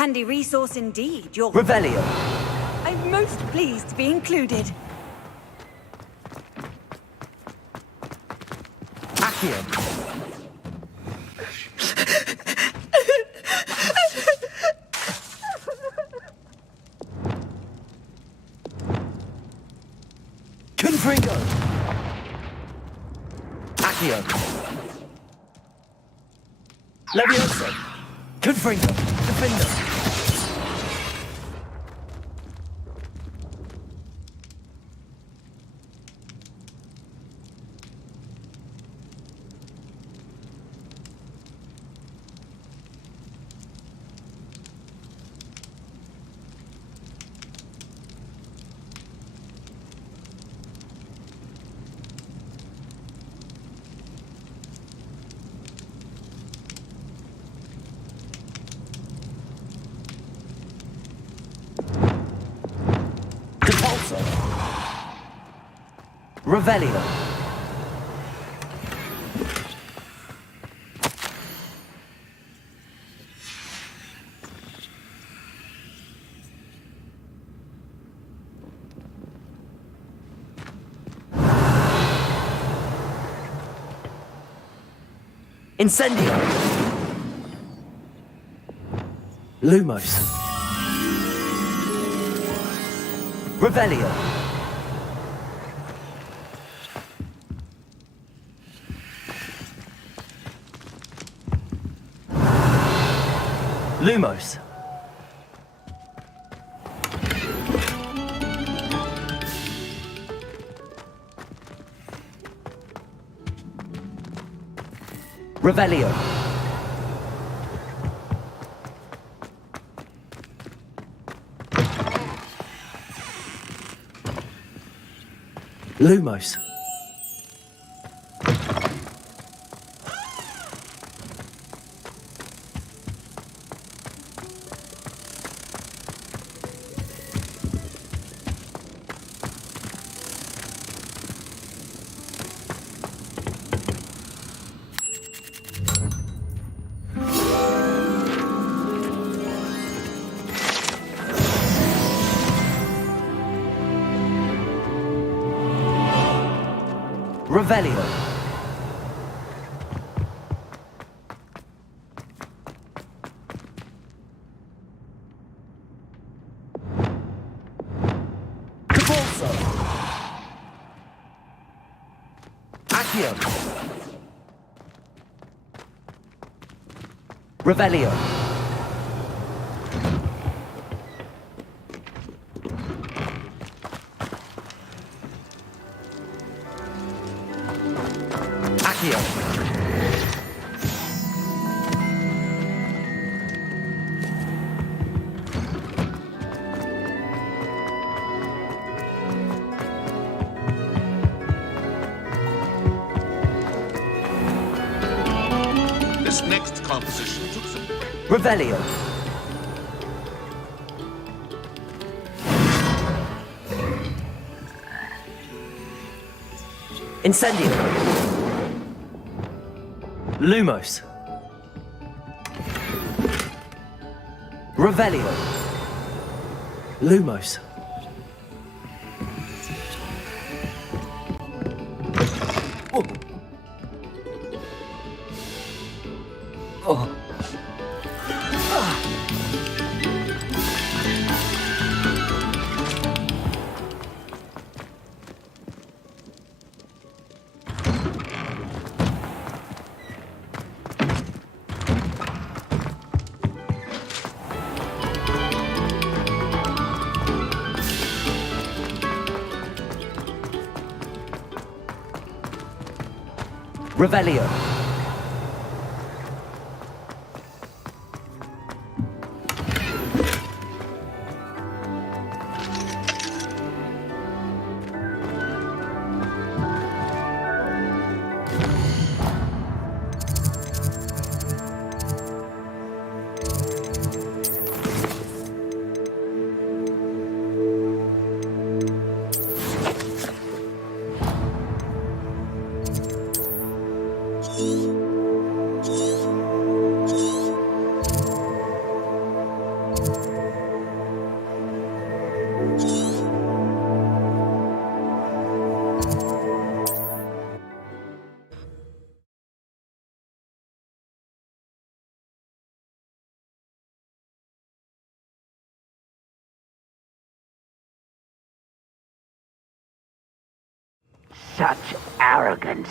Handy resource indeed, your... Revelio. I'm most pleased to be included. Accio. Confringo. Accio. Levioso. Confringo. Defendo. Revelio. Incendio. Lumos. Revelio. Lumos. Revelio. Lumos. Revelio. Cabalso. Accio. Revelio. Accio. This next composition took some... Revelio. Incendio. Lumos. Revelio. Lumos. Oh. Oh. Revelio. Such arrogance.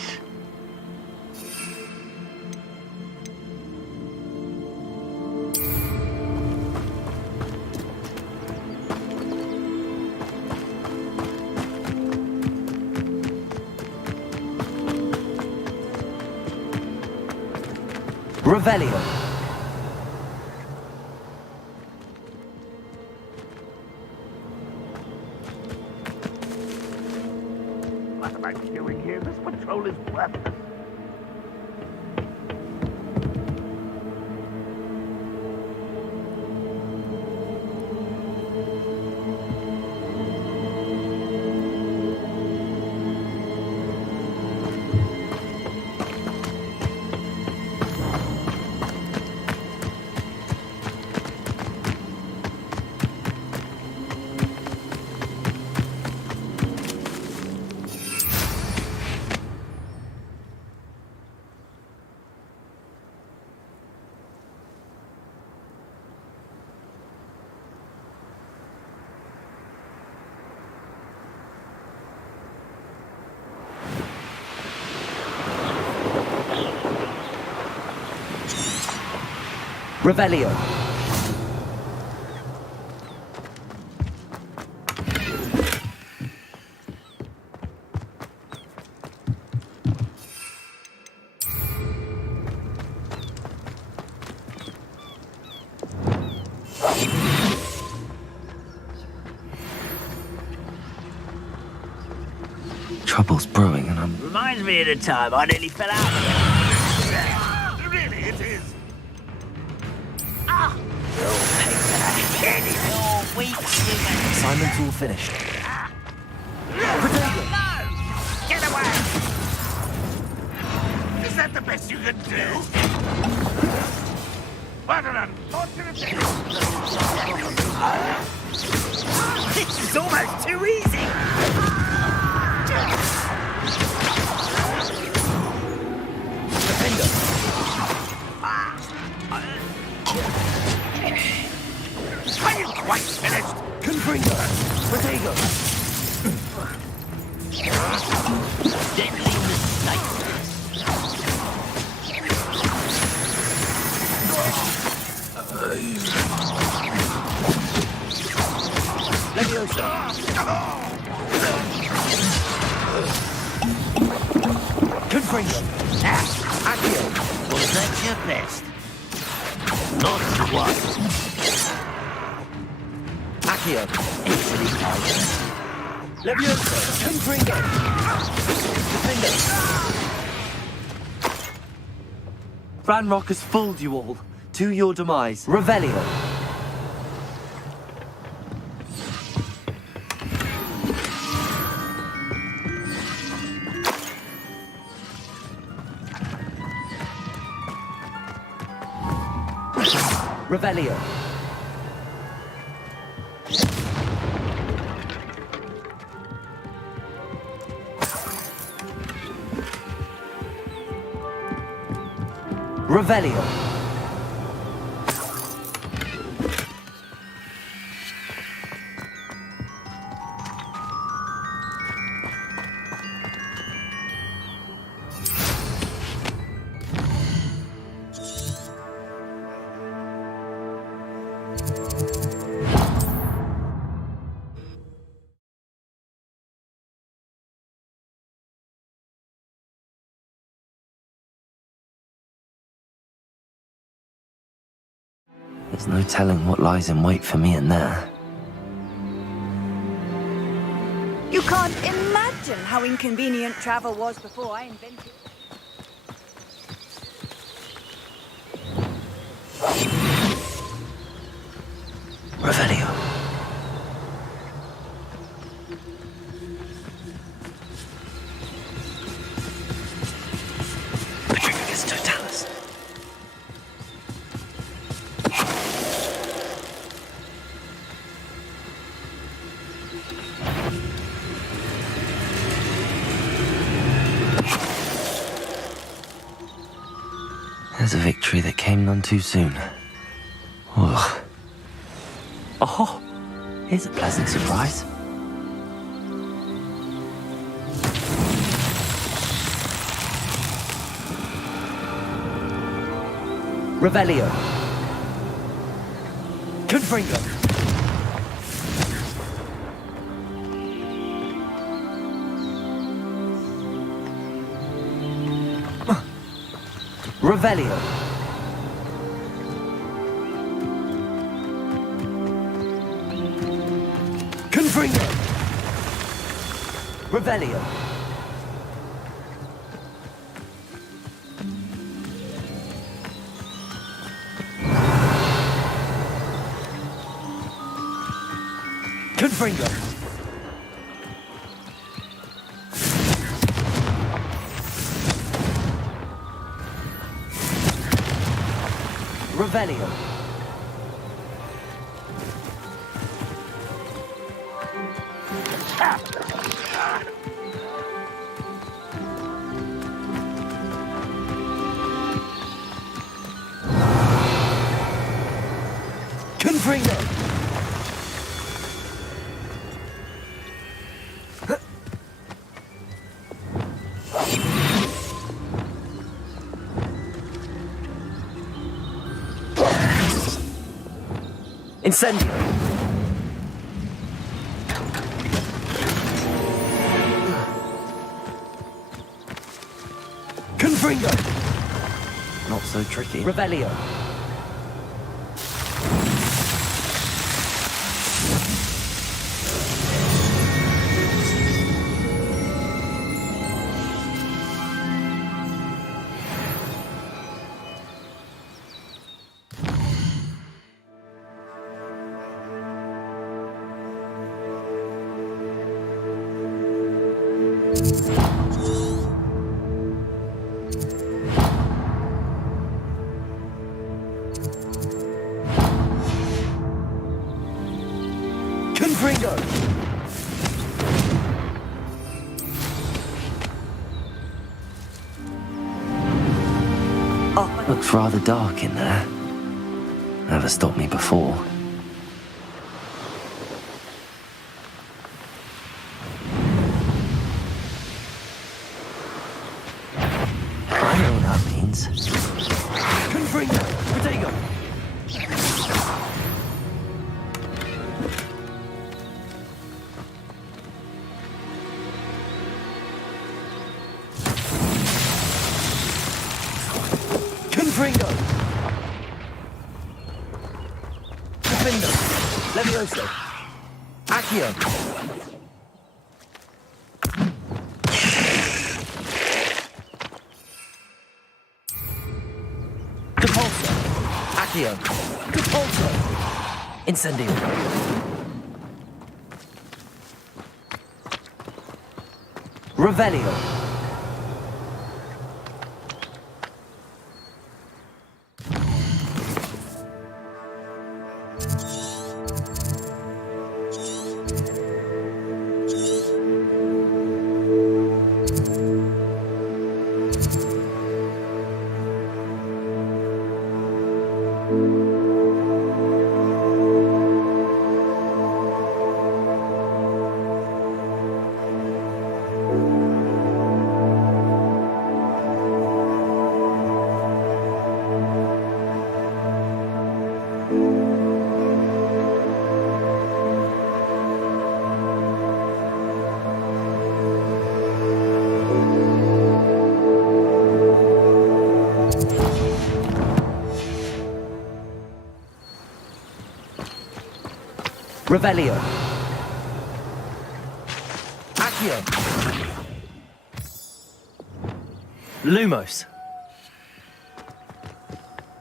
Revelio. What am I doing here? This patrol is worthless. Revelio. Trouble's brewing and I'm... Reminds me of the time I nearly fell out. Really, it is. Ah! You're weak, human. Assignment's all finished. No! Get away! Is that the best you can do? What an unfortunate thing! This is almost too easy! Are you quite finished? Confringo. Protego. Deadly mistake. Leviosa. Confringo. Accio. Was that your best? Not quite. Accio. Easily targeted. Leviosa. Confringo. Defendo. Ranrock has fooled you all. To your demise. Revelio. Revelio. Revelio. There's no telling what lies in wait for me in there. You can't imagine how inconvenient travel was before I invented... Revelio. Petrificus totalis. There's a victory that came none too soon. Ugh. Oh, here's a pleasant surprise. Revelio. Confringo. Revelio. Confringo. Revelio. Confringo. Revelio. Confringo. Incendio. Confringo. Not so tricky. Revelio. Confringo. Looks rather dark in there. Never stopped me before. I know what that means. Confringo. Protego. Confringo. Defendo. Levioso. Accio. Depulso. Accio. Depulso. Incendio. Revelio. Revelio. Accio. Lumos.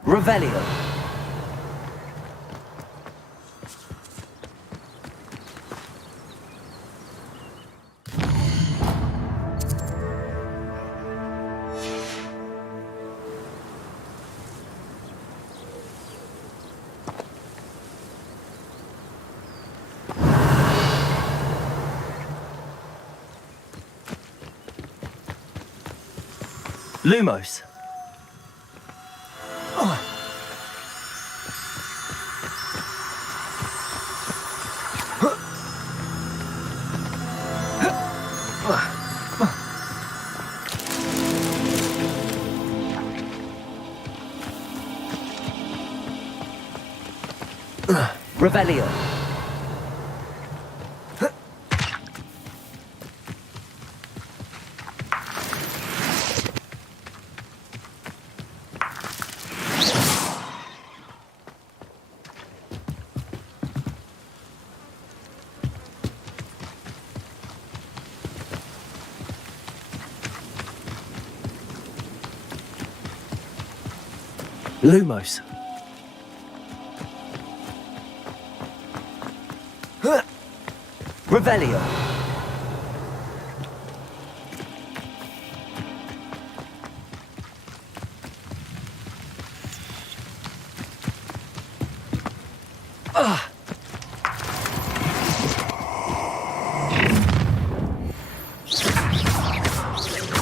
Revelio. Lumos. Revelio. Lumos. Revelio.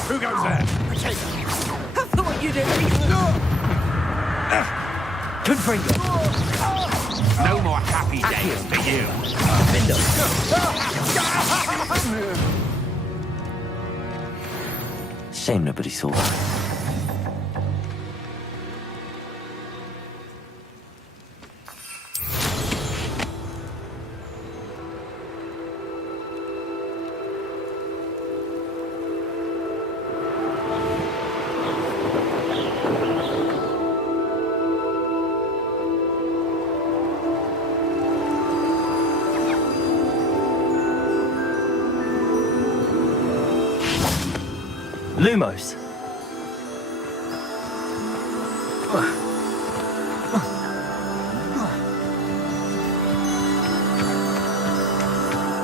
Who goes there? I thought you'd at least... Confringo. No more happy days for you. Bindo. Shame nobody saw that. Lumos.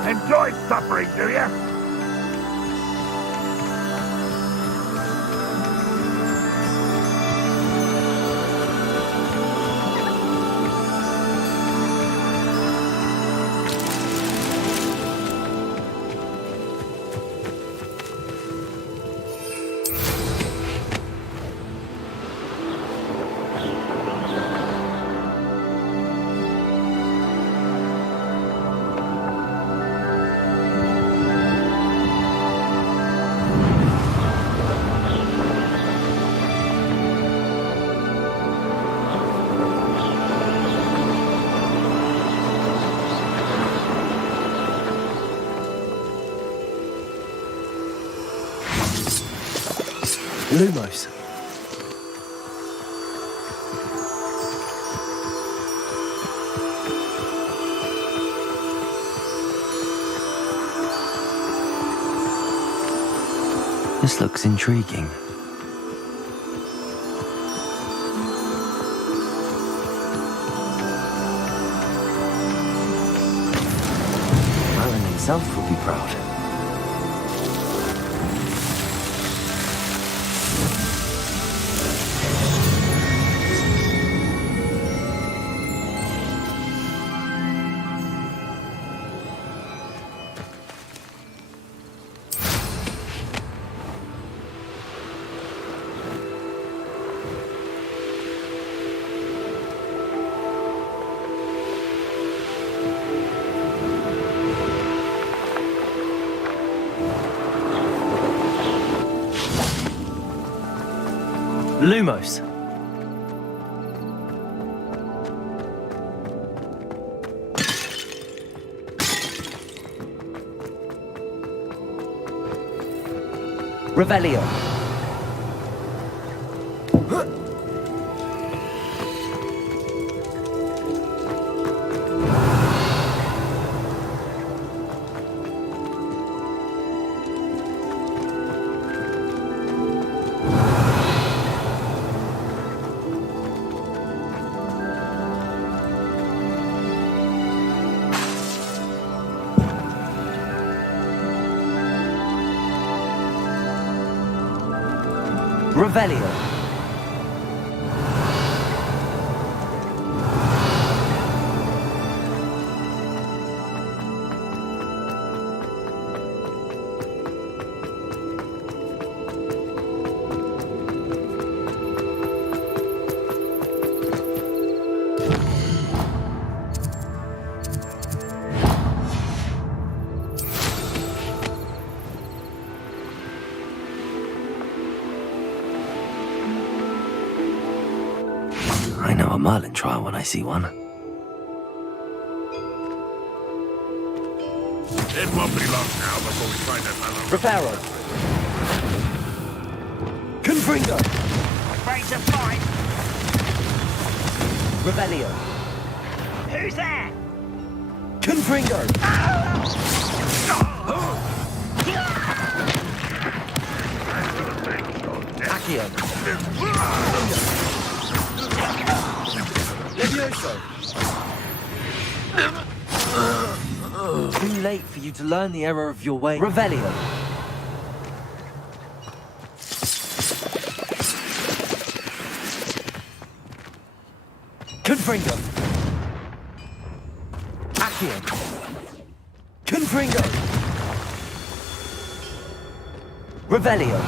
Enjoy suffering, do you? Lumos. This looks intriguing. Alan himself would be proud. Lumos. Revelio. Revelio. I know a Merlin trial when I see one. It won't be long now before we find another. Reparo. Confringo. Afraid to fight? Revelio. Who's there? Confringo. Accio. Levioso. Too late for you to learn the error of your way. Revelio. Confringo. Accio. Confringo. Revelio.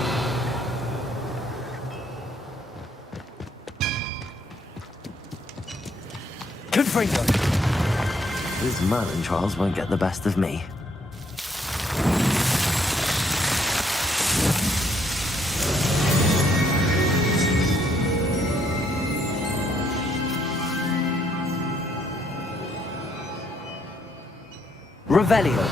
Confringo. These Merlin trials won't get the best of me. Revelio.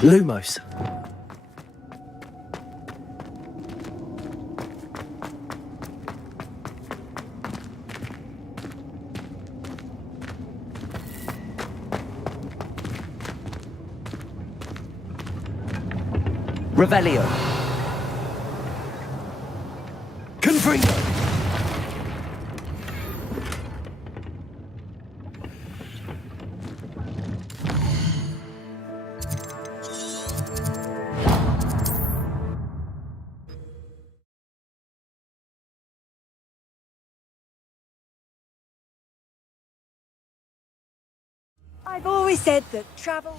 Lumos. Revelio. Confringo. I've always said that travel...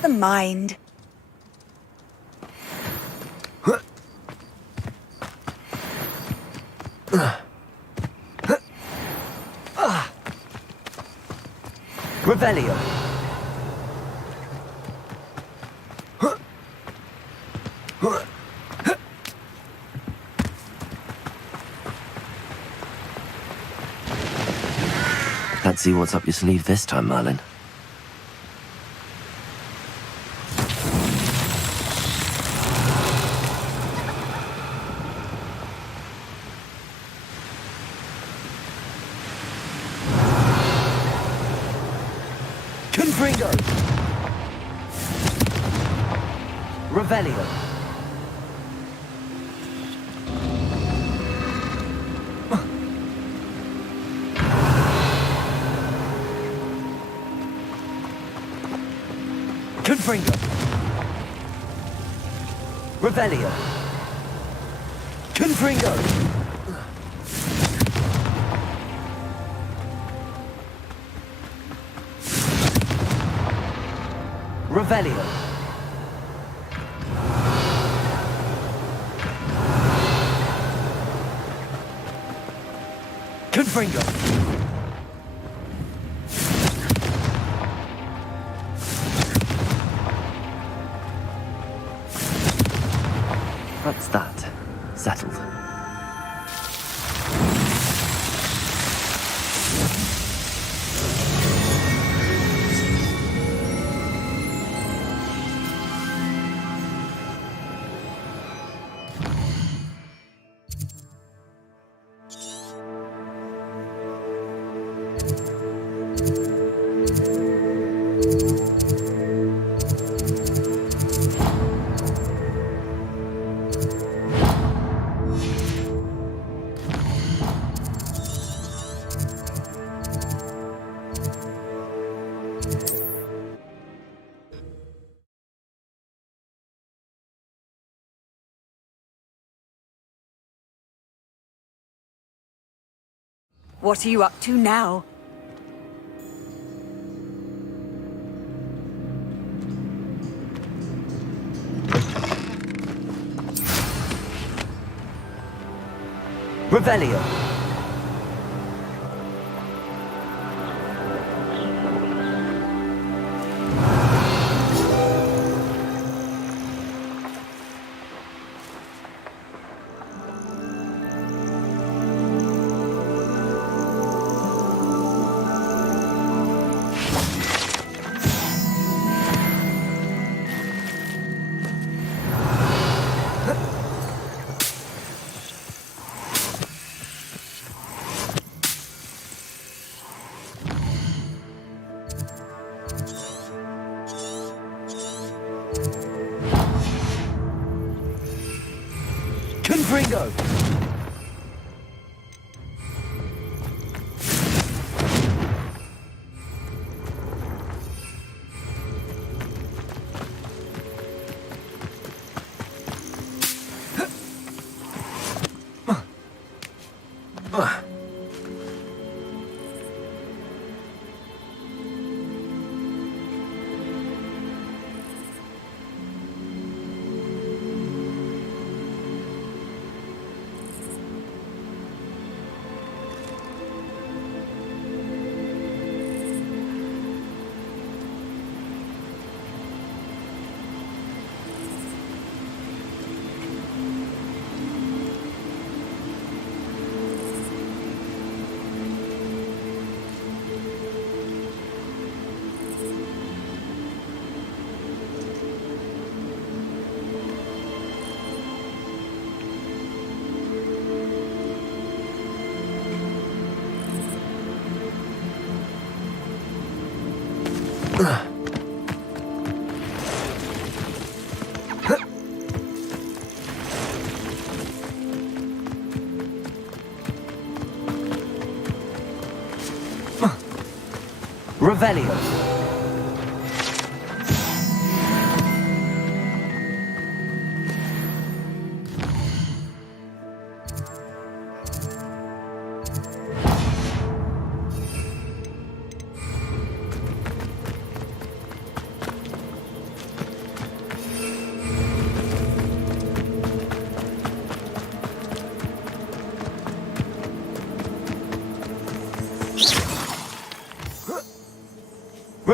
The mind. Revelio. Let's see what's up your sleeve this time, Merlin. Confringo. Revelio. Confringo. Revelio. Confringo. Revelio. Confringo. That's that. Settled. What are you up to now? Revelio. Confringo. Revelio.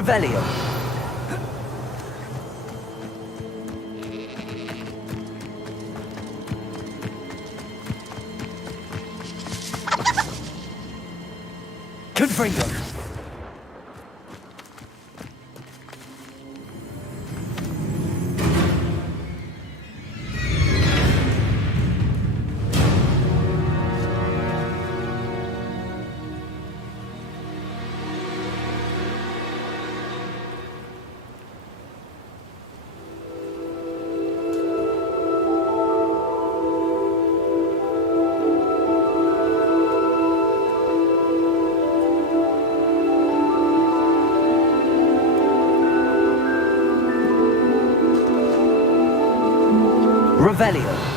Revelio. Confringo. Revelio.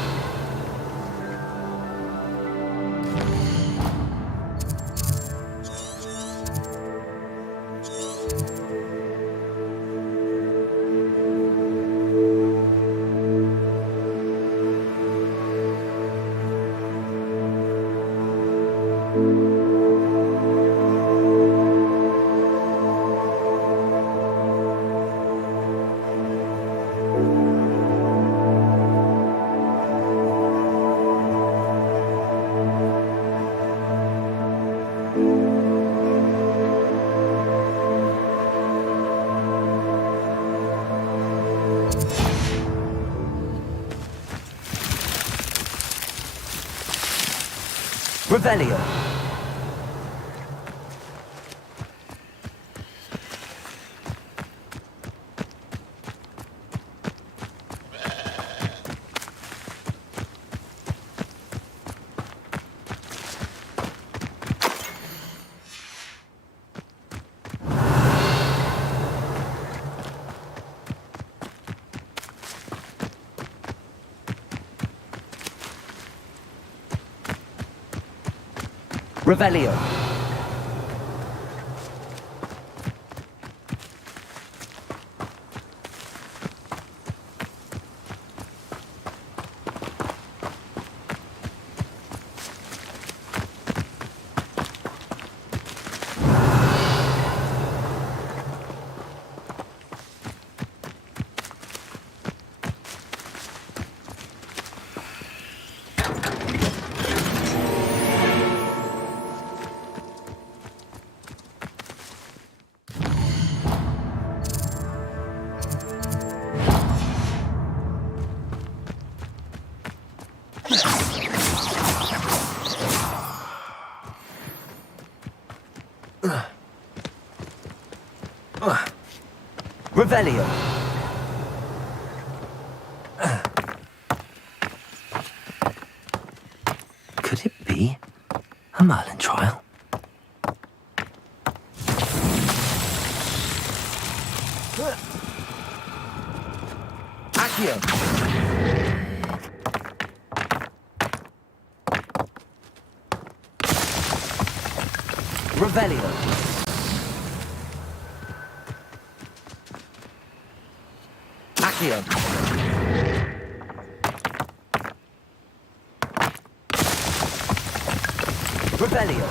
Revelio. Revelio. Revelio. Could it be a Merlin trial? Accio. Revelio. Accio. Revelio.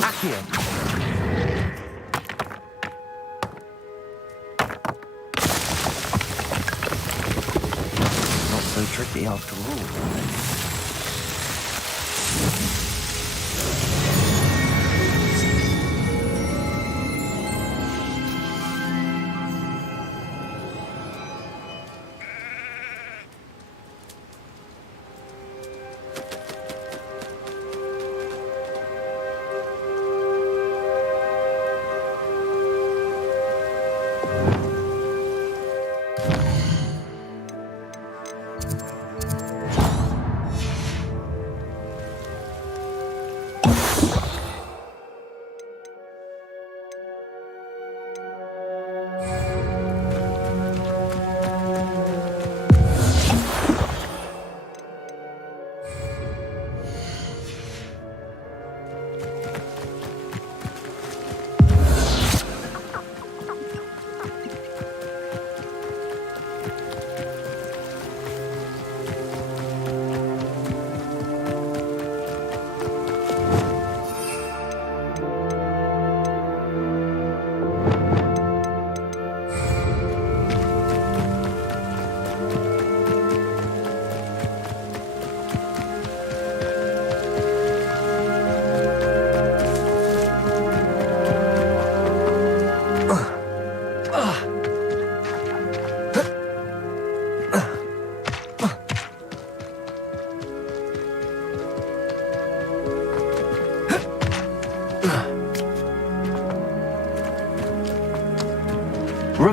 Accio. Not so tricky after all.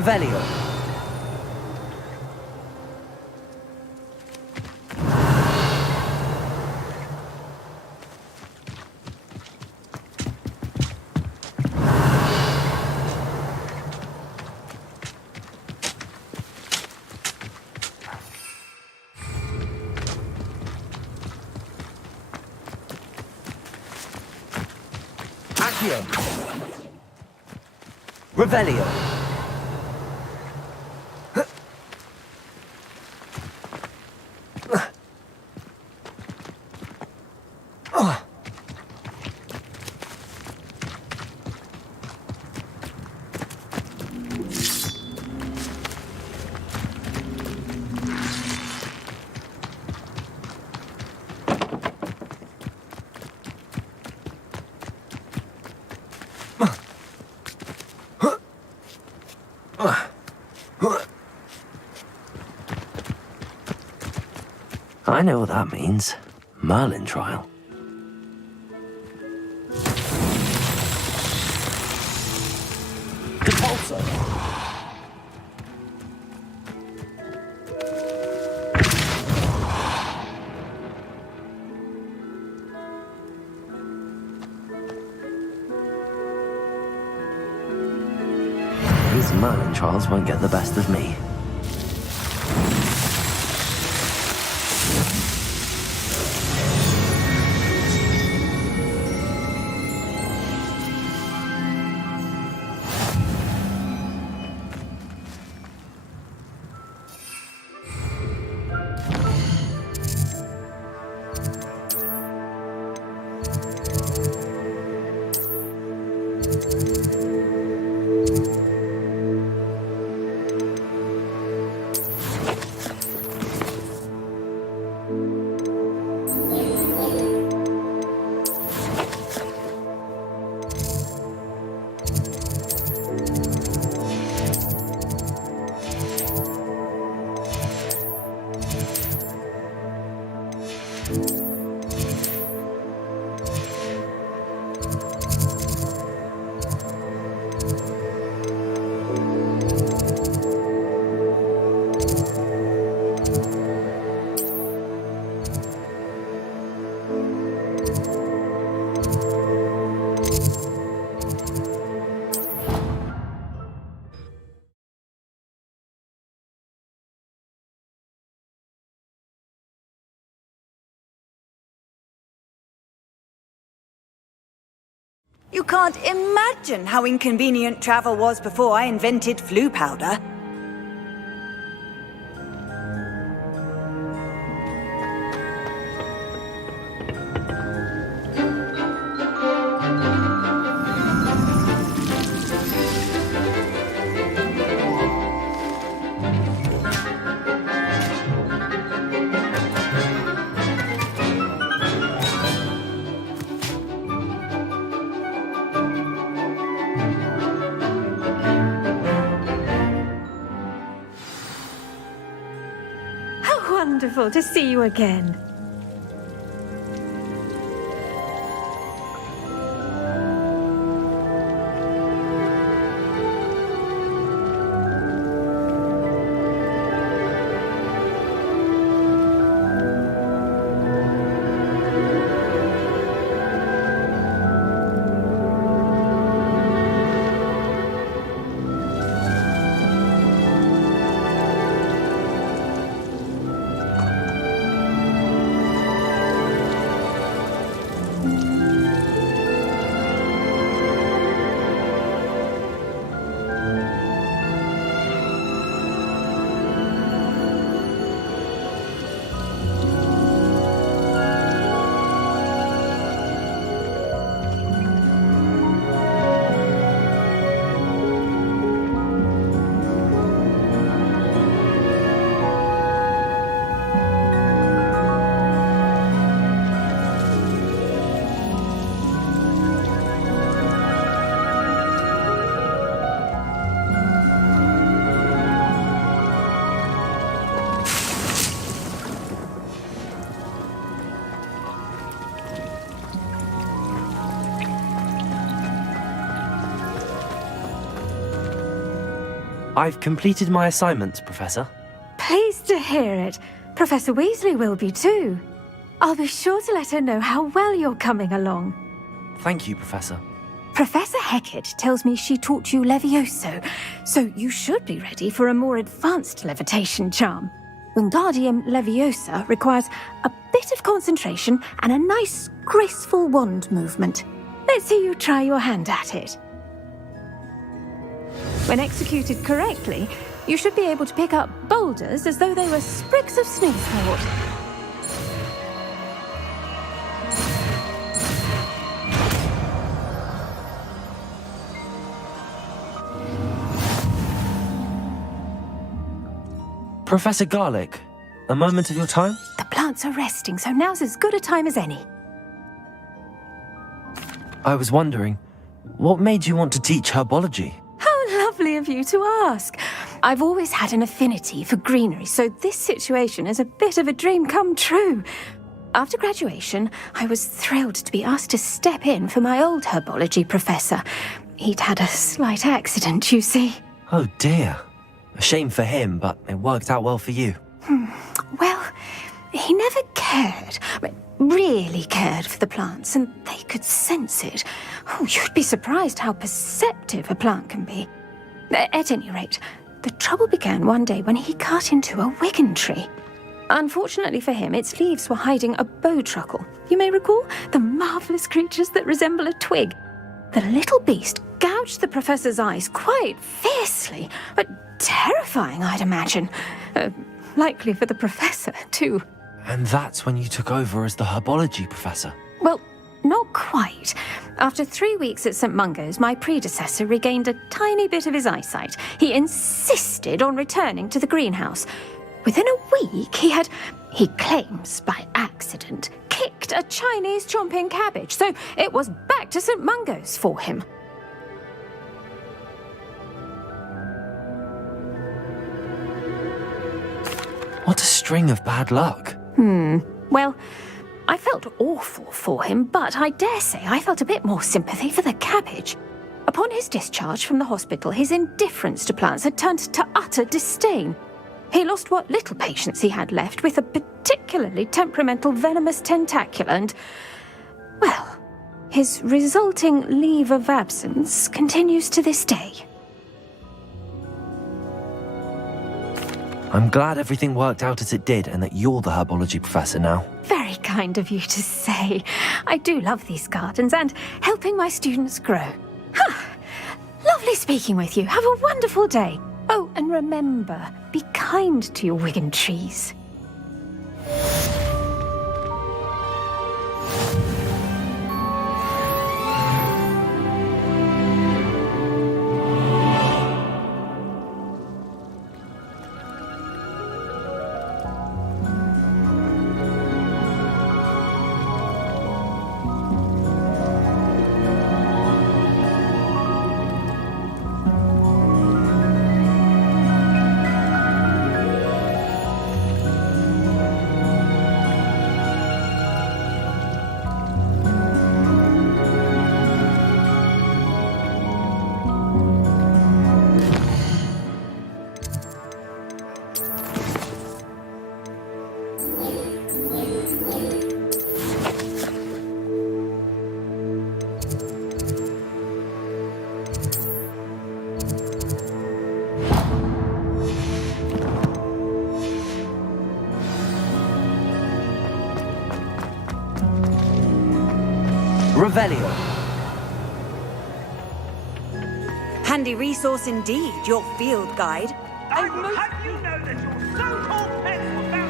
Revelio. Accio. Revelio. I know what that means. Merlin trial. Depulso. These Merlin trials won't get the best of me. You can't imagine how inconvenient travel was before I invented flu powder. Wonderful to see you again. I've completed my assignments, Professor. Pleased to hear it. Professor Weasley will be too. I'll be sure to let her know how well you're coming along. Thank you, Professor. Professor Hecat tells me she taught you Levioso, so you should be ready for a more advanced levitation charm. Wingardium Leviosa requires a bit of concentration and a nice, graceful wand movement. Let's see you try your hand at it. When executed correctly, you should be able to pick up boulders as though they were sprigs of sneezewort. Professor Garlick, a moment of your time? The plants are resting, so now's as good a time as any. I was wondering, what made you want to teach herbology? How lovely of you to ask. I've always had an affinity for greenery, so this situation is a bit of a dream come true. After graduation, I was thrilled to be asked to step in for my old herbology professor. He'd had a slight accident, you see. Oh dear. A shame for him, but it worked out well for you. Well, he never cared, really cared for the plants, and they could sense it. Oh, you'd be surprised how perceptive a plant can be. At any rate, the trouble began one day when he cut into a Wigan tree. Unfortunately for him, its leaves were hiding a bowtruckle. You may recall the marvellous creatures that resemble a twig. The little beast gouged the professor's eyes quite fiercely, but terrifying, I'd imagine. Likely for the professor, too. And that's when you took over as the herbology professor? Well, not quite. After 3 weeks at St. Mungo's, my predecessor regained a tiny bit of his eyesight. He insisted on returning to the greenhouse. Within a week, he claims by accident, kicked a Chinese chomping cabbage, so it was back to St. Mungo's for him. What a string of bad luck. Well, I felt awful for him, but I dare say I felt a bit more sympathy for the cabbage. Upon his discharge from the hospital, his indifference to plants had turned to utter disdain. He lost what little patience he had left with a particularly temperamental venomous tentacula and, well, his resulting leave of absence continues to this day. I'm glad everything worked out as it did and that you're the herbology professor now. Very kind of you to say. I do love these gardens and helping my students grow. Lovely speaking with you. Have a wonderful day. Oh, and remember, be kind to your Wigan trees. Revelio. Handy resource indeed, your field guide. I will have you know that your so-called pets were found.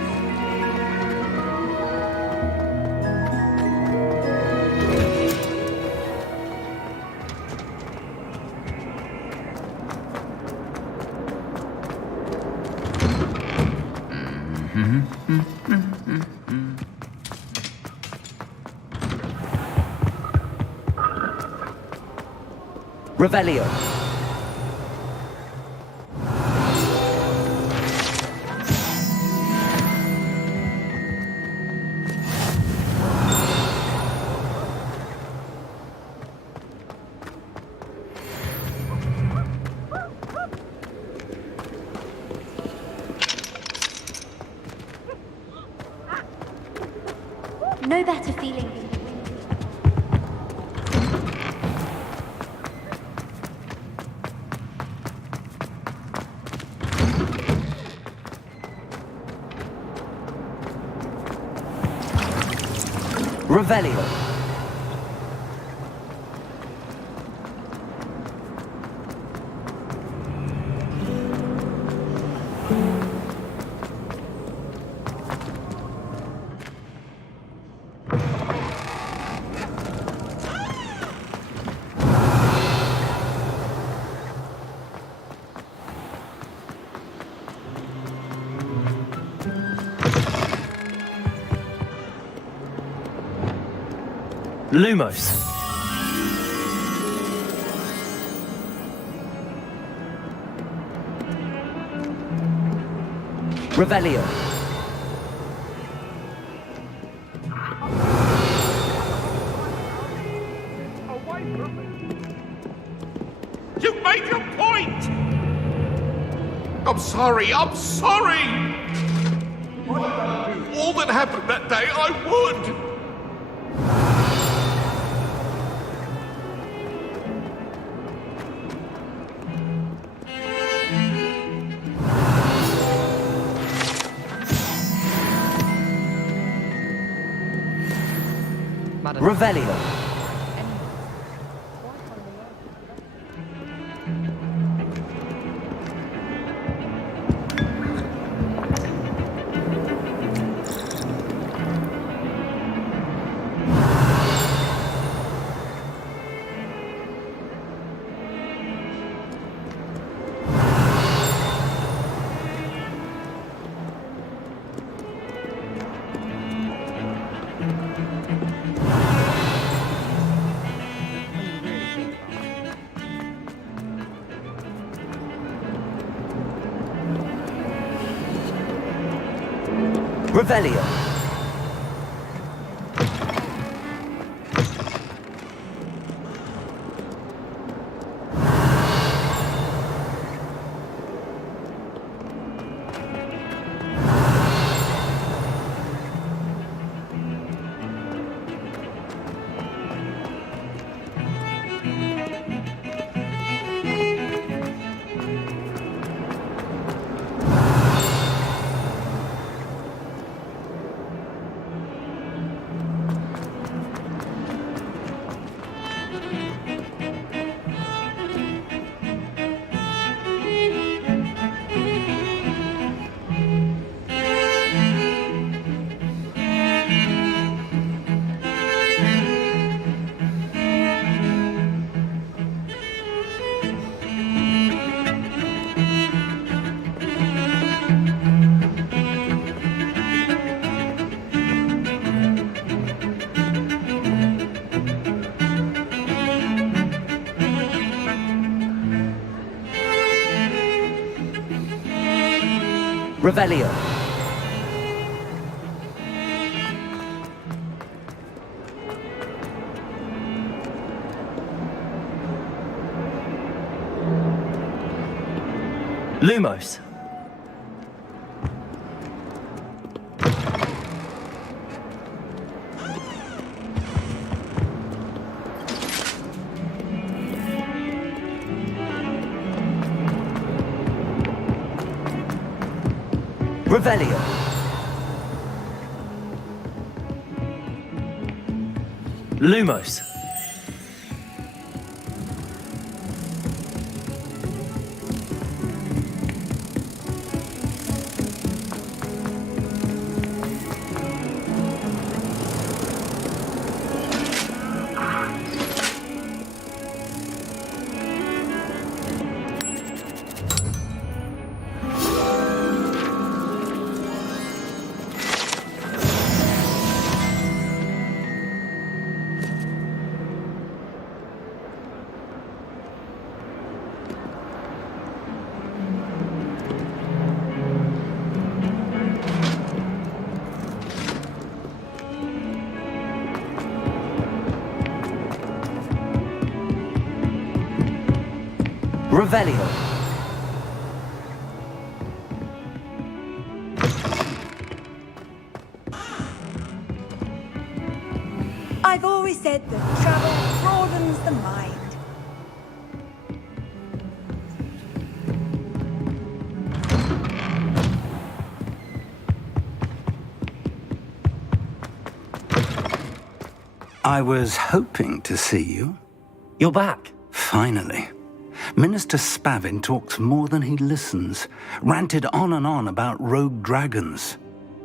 Revelio. no better feeling. Revelio. Lumos. Revelio. You've made your point! I'm sorry, I'm sorry! All that happened that day, I would! Revelio. Revelio. Revelio. Lumos. Revelio. Lumos. Revelio. said that travel broadens the mind. I was hoping to see you. You're back. Finally. Minister Spavin talks more than he listens. Ranted on and on about rogue dragons.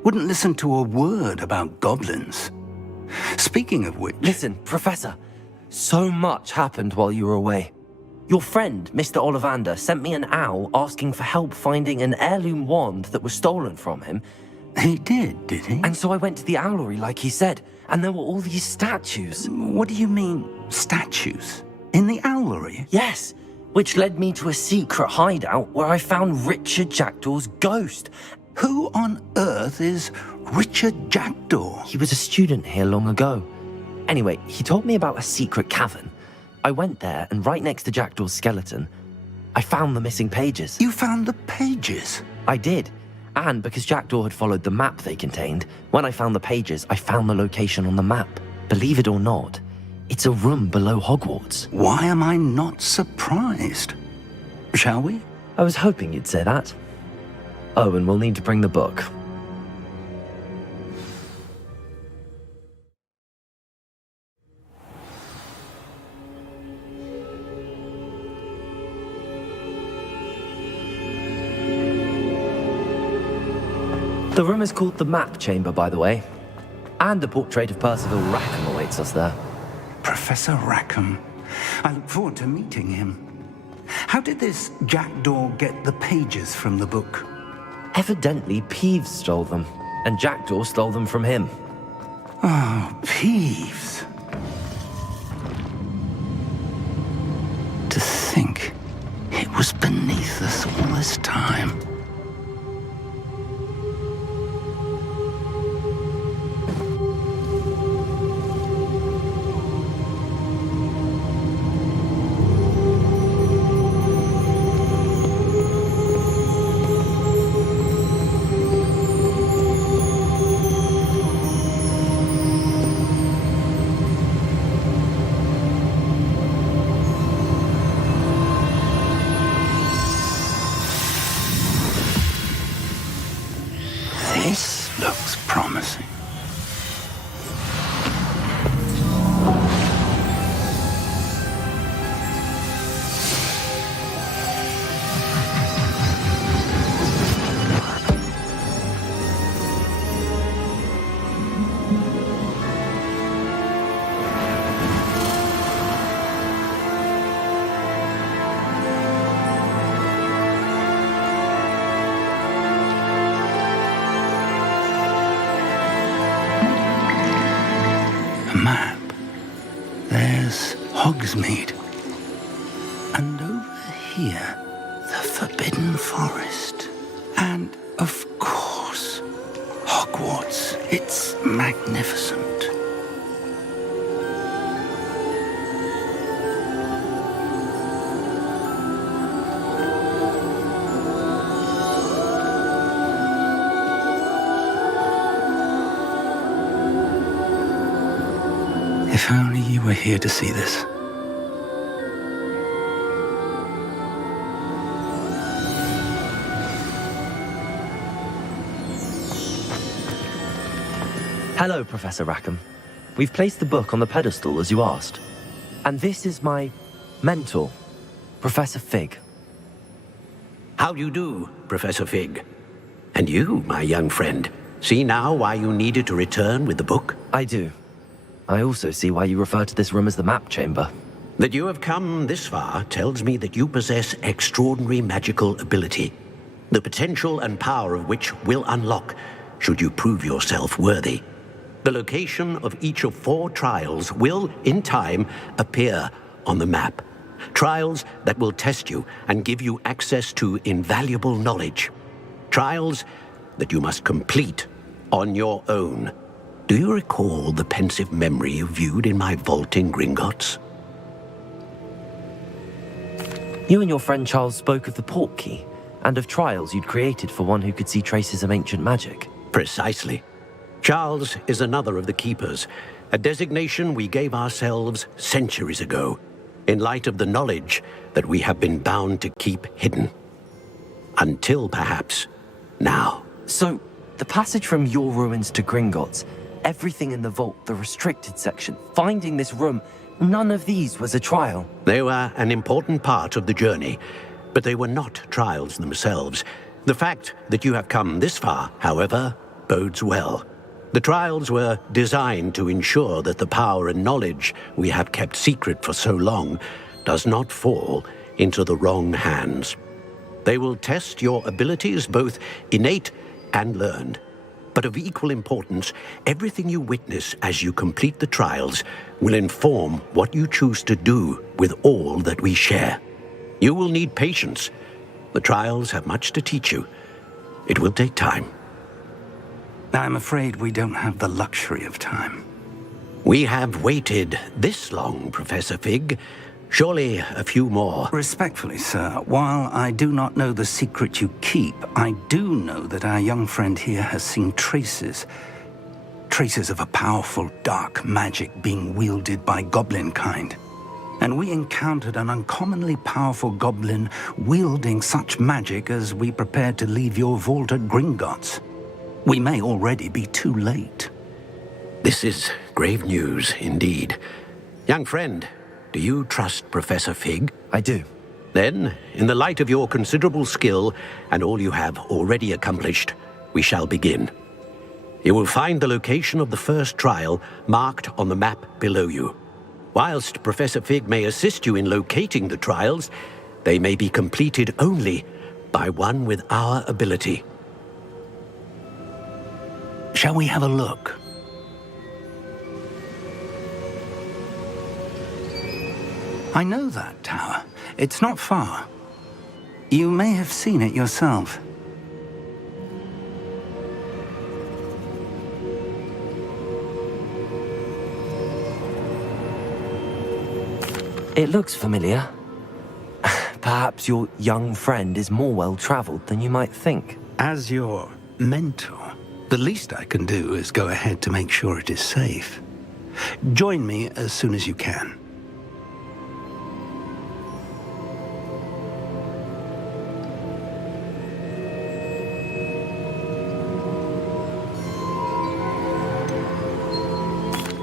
Wouldn't listen to a word about goblins. Speaking of which... Listen, Professor. So much happened while you were away. Your friend, Mr. Ollivander, sent me an owl asking for help finding an heirloom wand that was stolen from him. He did he? And so I went to the owlery like he said, and there were all these statues. What do you mean, statues? In the owlery? Yes, which led me to a secret hideout where I found Richard Jackdaw's ghost. Who on earth is Richard Jackdaw? He was a student here long ago. Anyway, he told me about a secret cavern. I went there, and right next to Jackdaw's skeleton, I found the missing pages. You found the pages? I did. And because Jackdaw had followed the map they contained, when I found the pages, I found the location on the map. Believe it or not, it's a room below Hogwarts. Why am I not surprised? Shall we? I was hoping you'd say that. Oh, and we'll need to bring the book. The room is called the Map Chamber, by the way. And a portrait of Percival Rackham awaits us there. Professor Rackham. I look forward to meeting him. How did this Jackdaw get the pages from the book? Evidently, Peeves stole them, and Jackdaw stole them from him. Oh, Peeves. To think it was beneath us all this time. This looks promising. Map. There's Hogsmeade. And over here, the Forbidden Forest. And, of course, Hogwarts. It's magnificent. If only you were here to see this. Hello, Professor Rackham. We've placed the book on the pedestal, as you asked. And this is my mentor, Professor Fig. How do you do, Professor Fig? And you, my young friend, see now why you needed to return with the book? I do. I also see why you refer to this room as the Map Chamber. That you have come this far tells me that you possess extraordinary magical ability, the potential and power of which will unlock should you prove yourself worthy. The location of each of 4 trials will, in time, appear on the map. Trials that will test you and give you access to invaluable knowledge. Trials that you must complete on your own. Do you recall the pensive memory you viewed in my vault in Gringotts? You and your friend Charles spoke of the portkey and of trials you'd created for one who could see traces of ancient magic. Precisely. Charles is another of the keepers, a designation we gave ourselves centuries ago, in light of the knowledge that we have been bound to keep hidden. Until, perhaps, now. So, the passage from your ruins to Gringotts, everything in the vault, the restricted section, finding this room, none of these was a trial. They were an important part of the journey, but they were not trials themselves. The fact that you have come this far, however, bodes well. The trials were designed to ensure that the power and knowledge we have kept secret for so long does not fall into the wrong hands. They will test your abilities, both innate and learned. But of equal importance, everything you witness as you complete the trials will inform what you choose to do with all that we share. You will need patience. The trials have much to teach you. It will take time. I'm afraid we don't have the luxury of time. We have waited this long, Professor Fig. Surely a few more. Respectfully, sir, while I do not know the secret you keep, I do know that our young friend here has seen traces of a powerful dark magic being wielded by goblin kind. And we encountered an uncommonly powerful goblin wielding such magic as we prepared to leave your vault at Gringotts. We may already be too late. This is grave news indeed. Young friend, do you trust Professor Fig? I do. Then, in the light of your considerable skill and all you have already accomplished, we shall begin. You will find the location of the first trial marked on the map below you. Whilst Professor Fig may assist you in locating the trials, they may be completed only by one with our ability. Shall we have a look? I know that tower. It's not far. You may have seen it yourself. It looks familiar. Perhaps your young friend is more well-traveled than you might think. As your mentor, the least I can do is go ahead to make sure it is safe. Join me as soon as you can.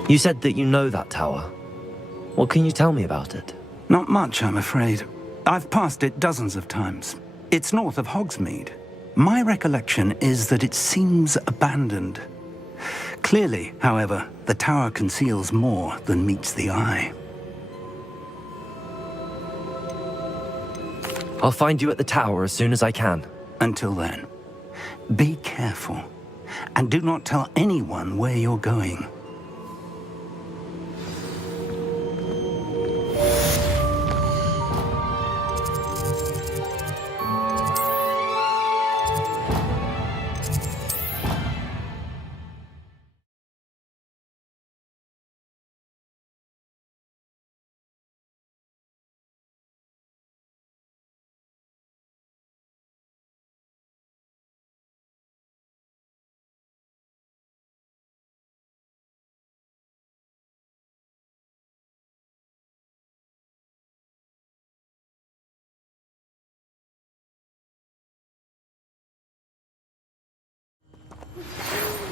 You said that you know that tower. What can you tell me about it? Not much, I'm afraid. I've passed it dozens of times. It's north of Hogsmeade. My recollection is that it seems abandoned. Clearly, however, the tower conceals more than meets the eye. I'll find you at the tower as soon as I can. Until then, be careful, and do not tell anyone where you're going.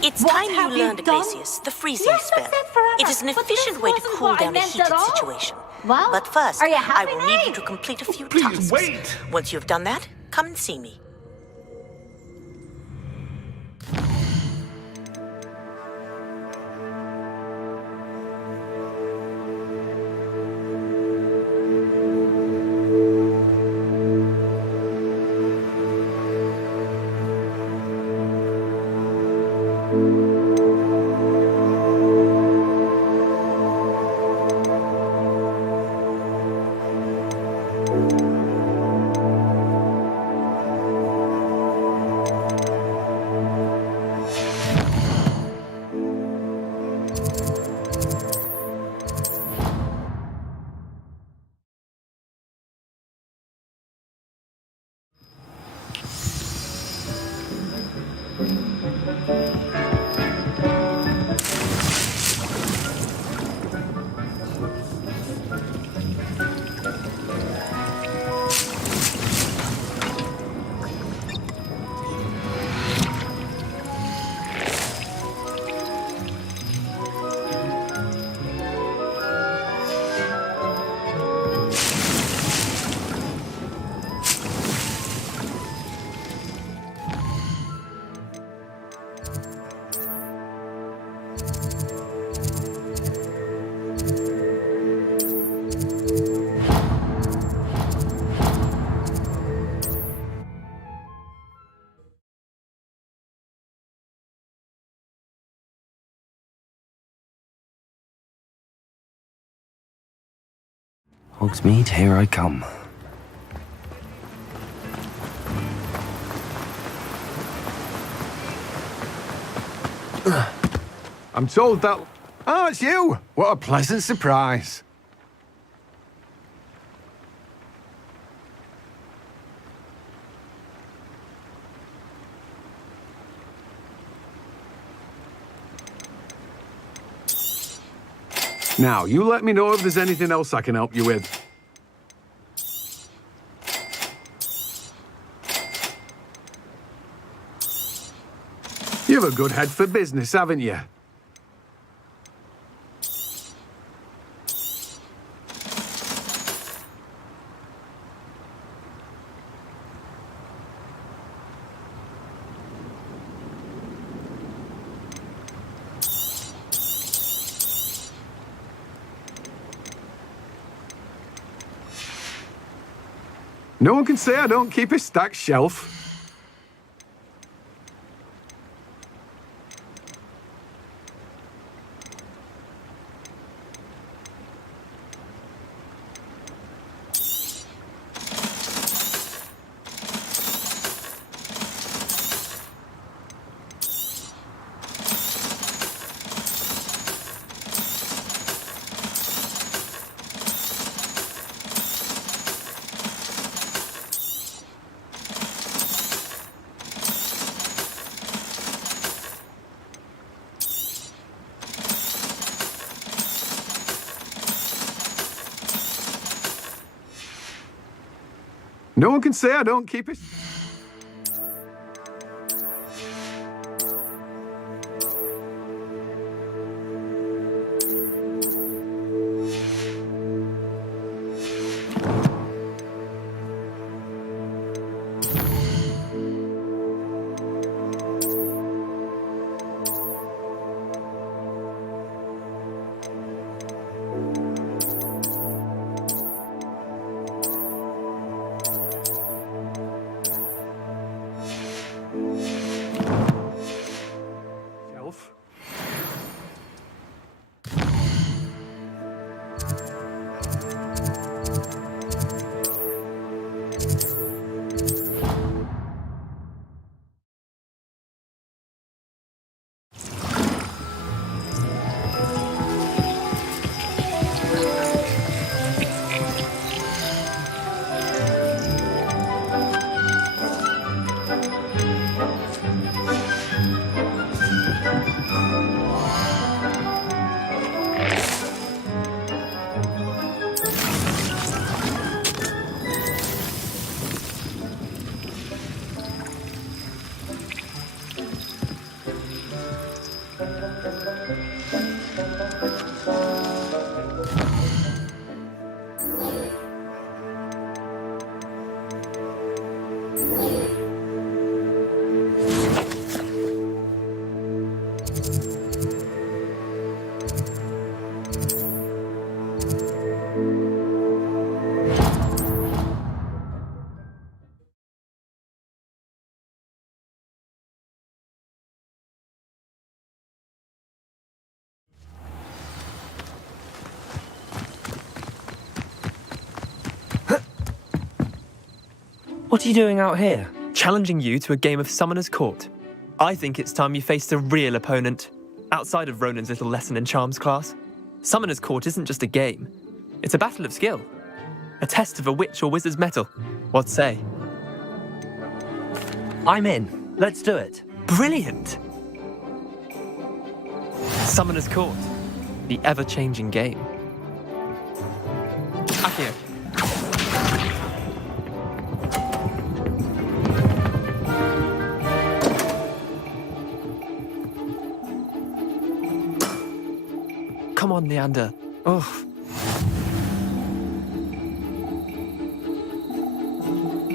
It's time you learned, Glacius, the freezing spell. It is an efficient way to cool down a heated situation. Well, But first, are you I happy, will need Nate? you to complete a few Please tasks. wait! Once you've done that, come and see me. Hogsmeade, here I come. I'm told that... Oh, it's you! What a pleasant surprise. Now, you let me know if there's anything else I can help you with. You have a good head for business, haven't you? No one can say I don't keep a stacked shelf. No one can say I don't keep it. What are you doing out here? Challenging you to a game of Summoner's Court. I think it's time you faced a real opponent, outside of Ronan's little lesson in charms class. Summoner's Court isn't just a game. It's a battle of skill. A test of a witch or wizard's mettle. What say? I'm in. Let's do it. Brilliant! Summoner's Court. The ever-changing game. Akio. Come on, Leander. Oh.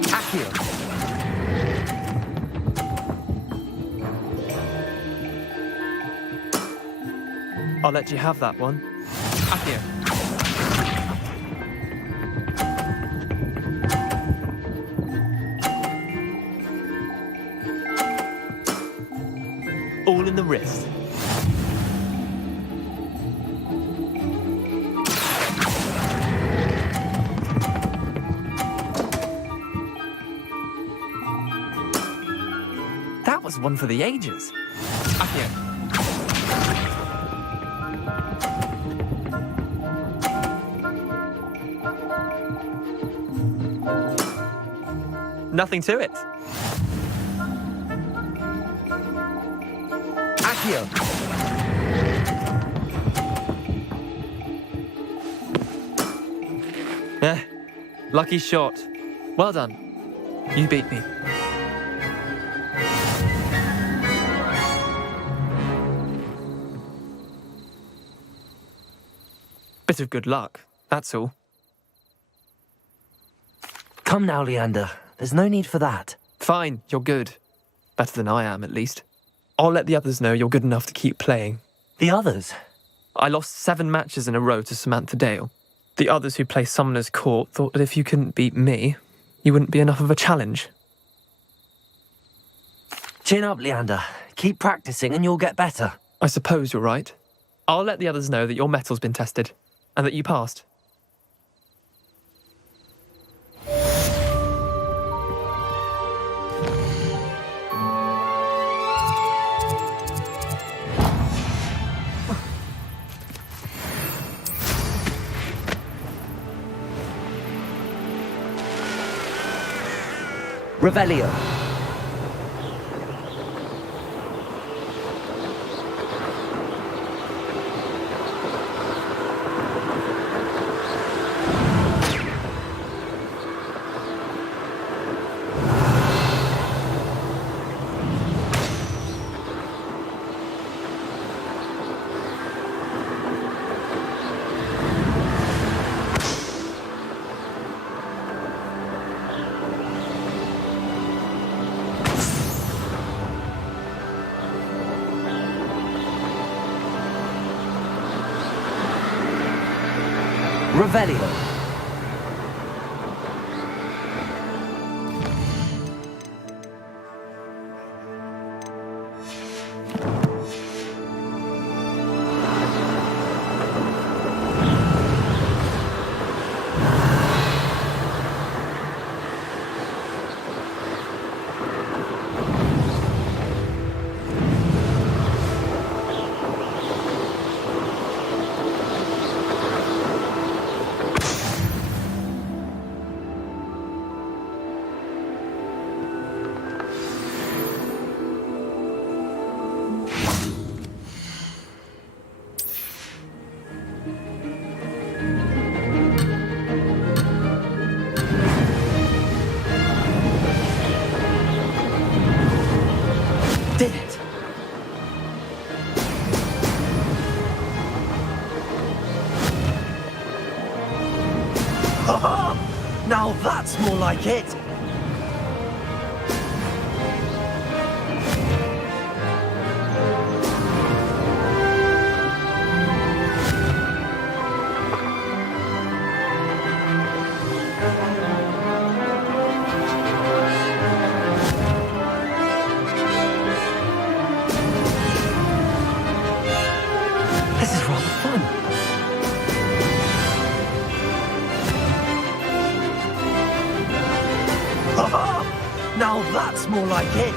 Akio. I'll let you have that one. Akio. All in the wrist. That was one for the ages. Accio. Nothing to it. Accio! Lucky shot. Well done. You beat me. Bit of good luck, that's all. Come now, Leander. There's no need for that. Fine, you're good. Better than I am, at least. I'll let the others know you're good enough to keep playing. The others? I lost 7 matches in a row to Samantha Dale. The others who play Summoner's Court thought that if you couldn't beat me, you wouldn't be enough of a challenge. Chin up, Leander. Keep practicing and you'll get better. I suppose you're right. I'll let the others know that your metal's been tested, and that you passed. Revelio. Revelio. Did it! Now that's more like it! This is rather fun. Now that's more like it.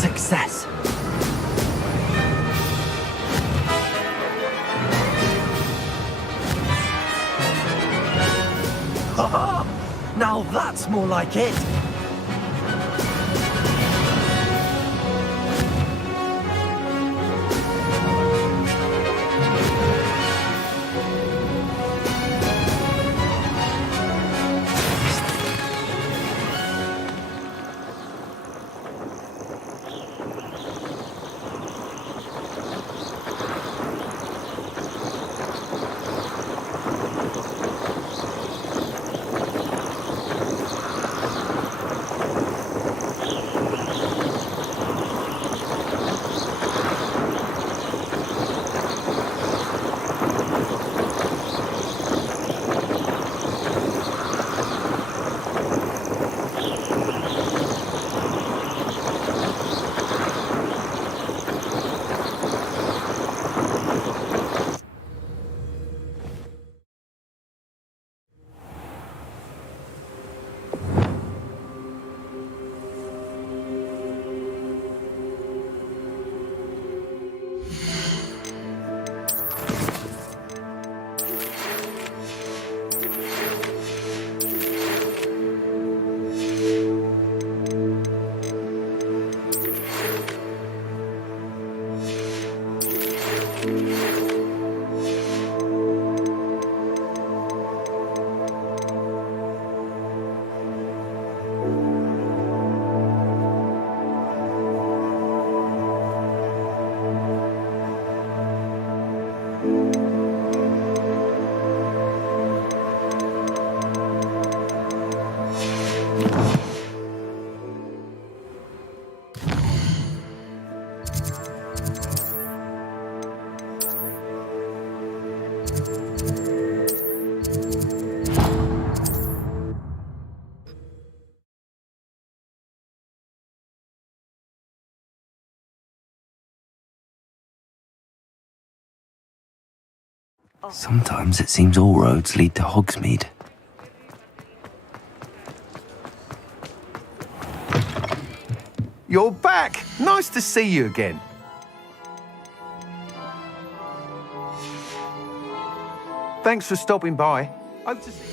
Success. Now that's more like it. Sometimes it seems all roads lead to Hogsmeade. You're back! Nice to see you again. Thanks for stopping by. Hope to see you.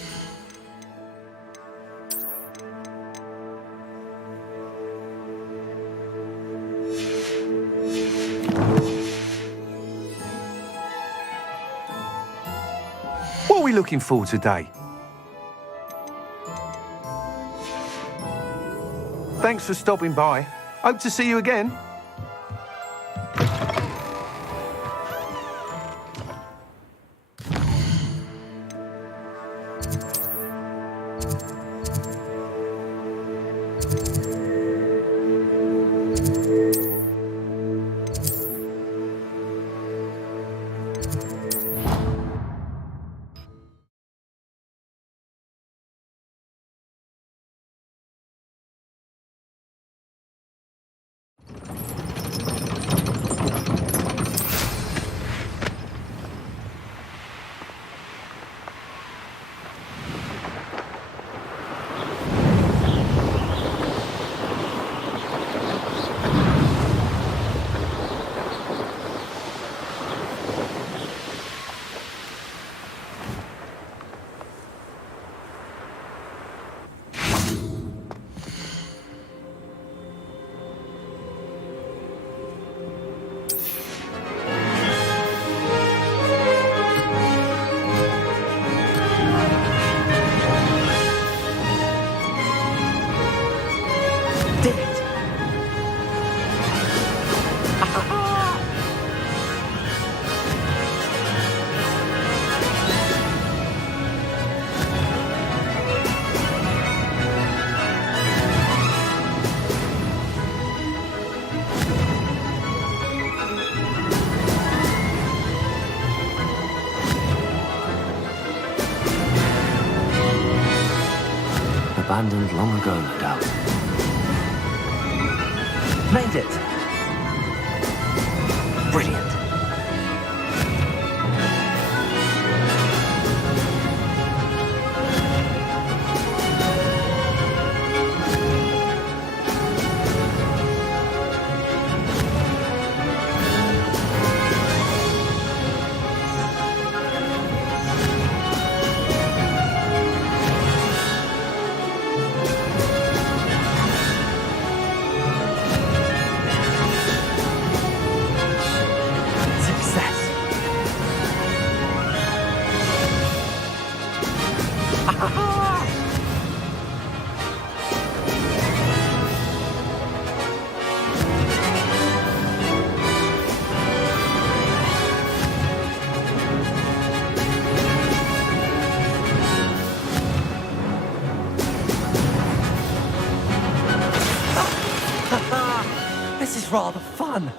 What are we looking for today? Thanks for stopping by. Hope to see you again. Abandoned long ago, no doubt. Made it! Brilliant. This is rather fun.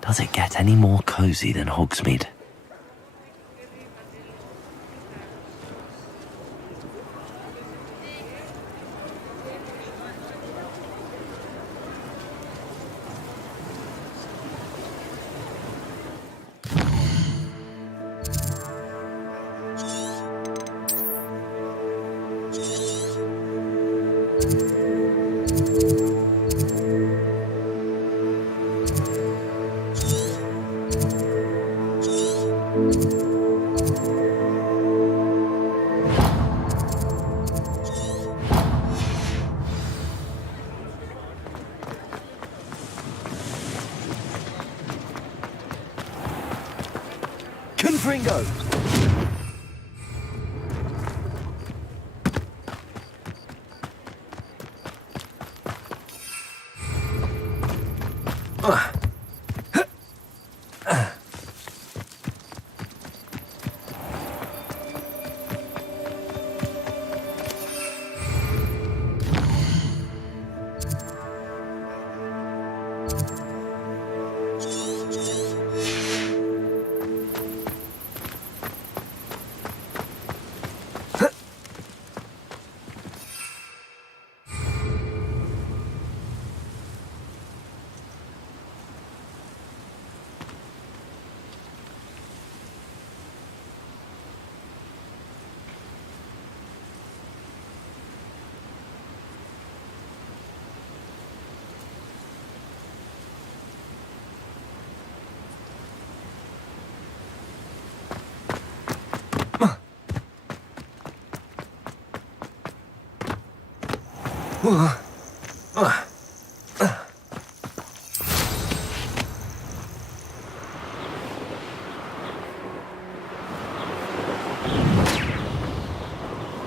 Does it get any more cozy than Hogsmeade? Confringo!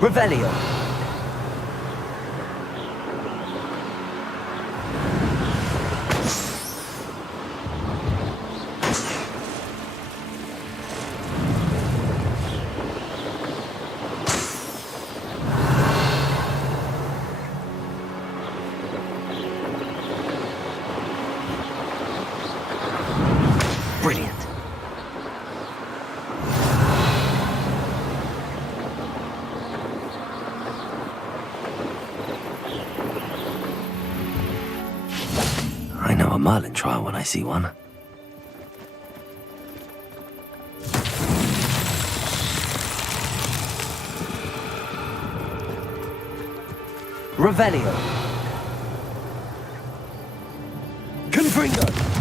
Revelio. Brilliant. I know a Merlin trial when I see one. Revelio. Confringo.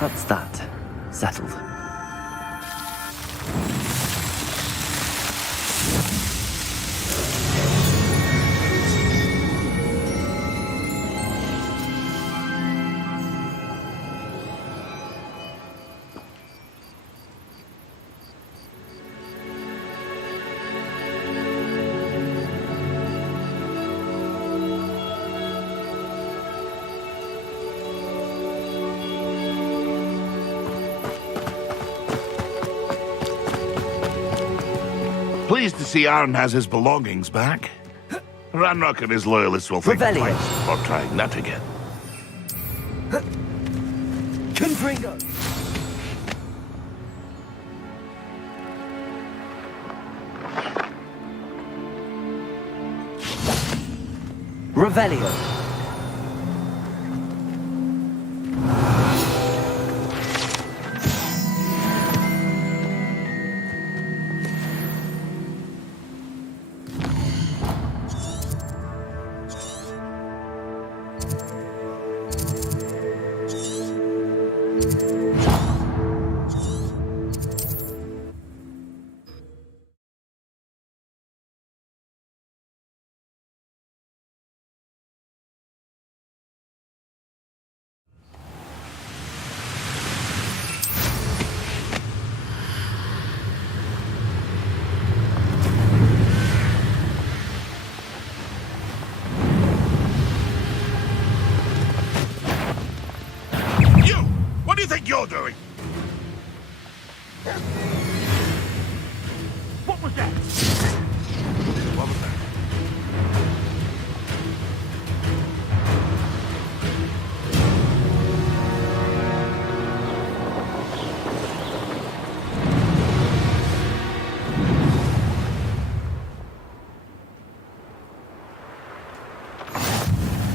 That's that. Settled. Pleased to see Arn has his belongings back. Ranrock and his loyalists will think Revelio. twice before trying that again. Confringo. Revelio.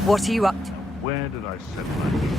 What are you up to? Where did I set my feet?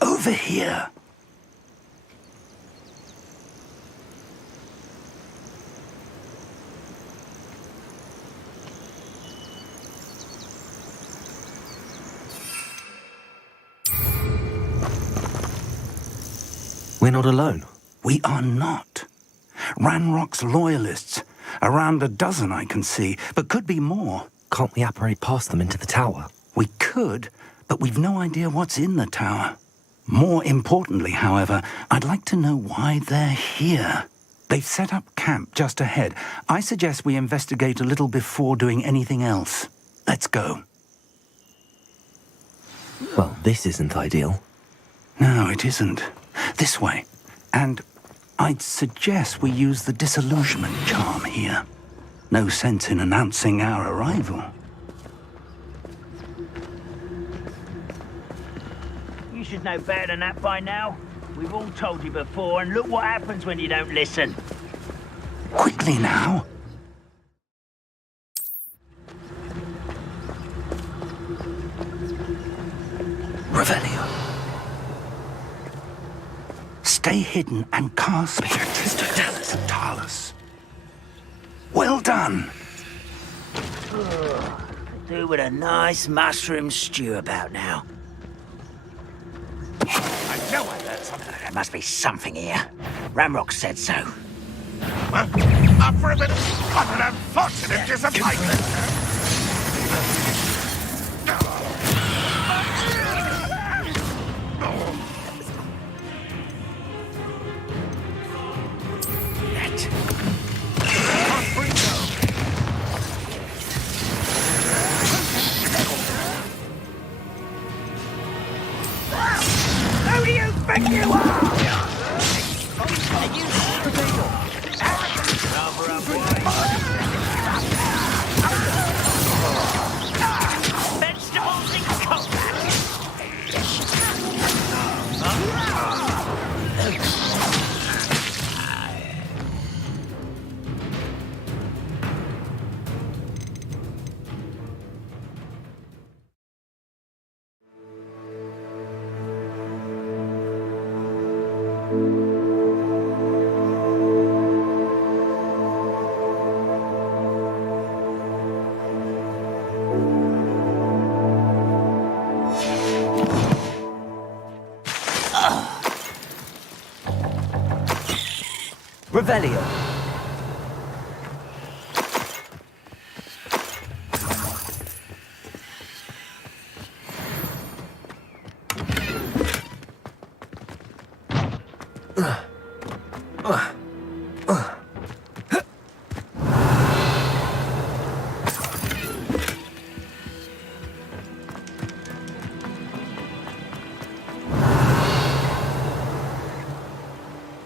Over here. We're not alone. We are not. Ranrock's loyalists. Around a dozen I can see, but could be more. Can't we apparate past them into the tower? We could, but we've no idea what's in the tower. More importantly, however, I'd like to know why they're here. They've set up camp just ahead. I suggest we investigate a little before doing anything else. Let's go. Well, this isn't ideal. No, it isn't. This way. And I'd suggest we use the disillusionment charm here. No sense in announcing our arrival. You should know better than that by now. We've all told you before, and look what happens when you don't listen. Quickly now. Revelio. Stay hidden and cast Talus. Well done. Do with a nice mushroom stew about now. I know I learned something. There must be something here. Ramrock said so. Up for a bit of an unfortunate disappointment. Who do you think you are? Vegetables in combat. Revelio.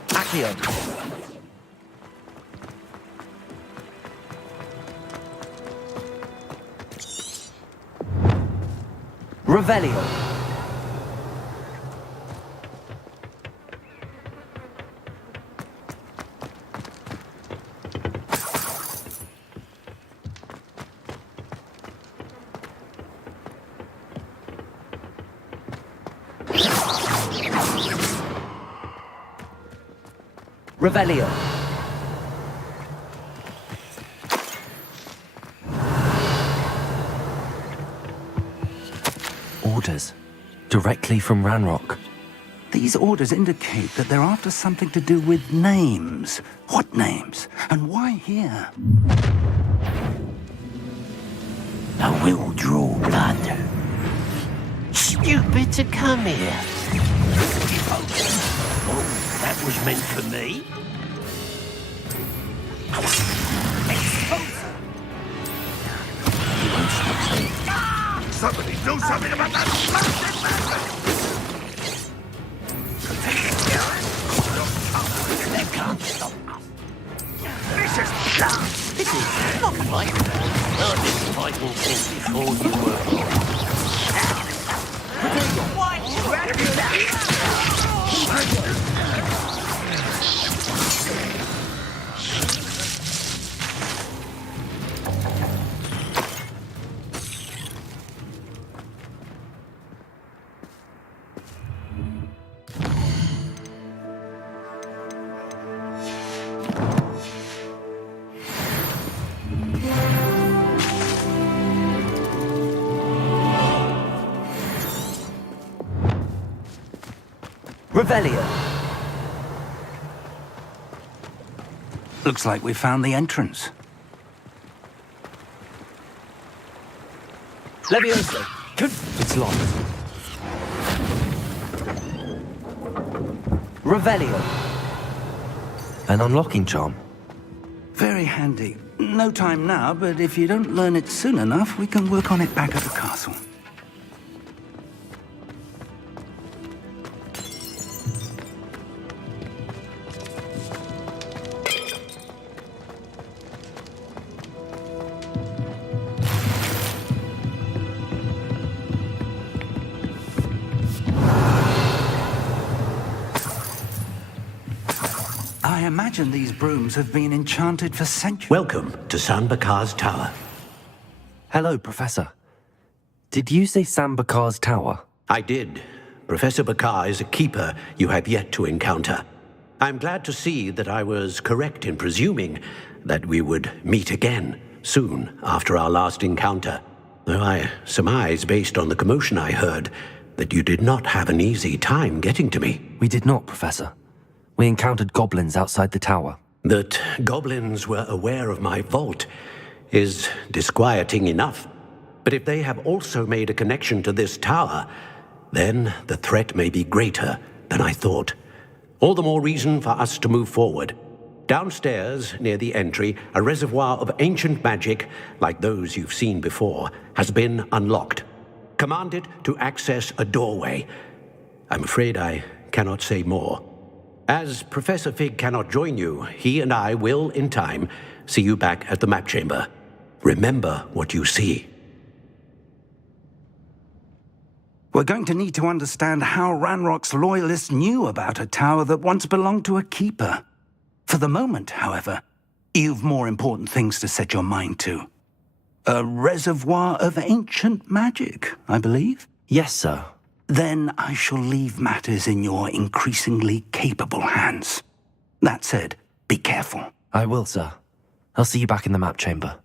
Accio. Revelio. Revelio. Orders. Directly from Ranrock. These orders indicate that they're after something to do with names. What names? And why here? I will draw blood. Stupid to come here. Oh, that was meant for me. Somebody do something about that massive magnet! They can't stop us. This is dumb! This is not right. Well, this fight will end before you were born. Revelio. Looks like we found the entrance. Levioso. It's locked. Revelio. An unlocking charm. Very handy. No time now, but if you don't learn it soon enough, we can work on it back at the castle. I imagine these brooms have been enchanted for centuries. Welcome to San Bakar's Tower. Hello, Professor. Did you say San Bakar's Tower? I did. Professor Bakar is a keeper you have yet to encounter. I'm glad to see that I was correct in presuming that we would meet again soon after our last encounter. Though I surmise, based on the commotion I heard, that you did not have an easy time getting to me. We did not, Professor. We encountered goblins outside the tower. That goblins were aware of my vault is disquieting enough. But if they have also made a connection to this tower, then the threat may be greater than I thought. All the more reason for us to move forward. Downstairs, near the entry, a reservoir of ancient magic, like those you've seen before, has been unlocked. Command it to access a doorway. I'm afraid I cannot say more. As Professor Fig cannot join you, he and I will, in time, see you back at the map chamber. Remember what you see. We're going to need to understand how Ranrock's loyalists knew about a tower that once belonged to a keeper. For the moment, however, you've more important things to set your mind to. A reservoir of ancient magic, I believe? Yes, sir. Then I shall leave matters in your increasingly capable hands. That said, be careful. I will, sir. I'll see you back in the map chamber.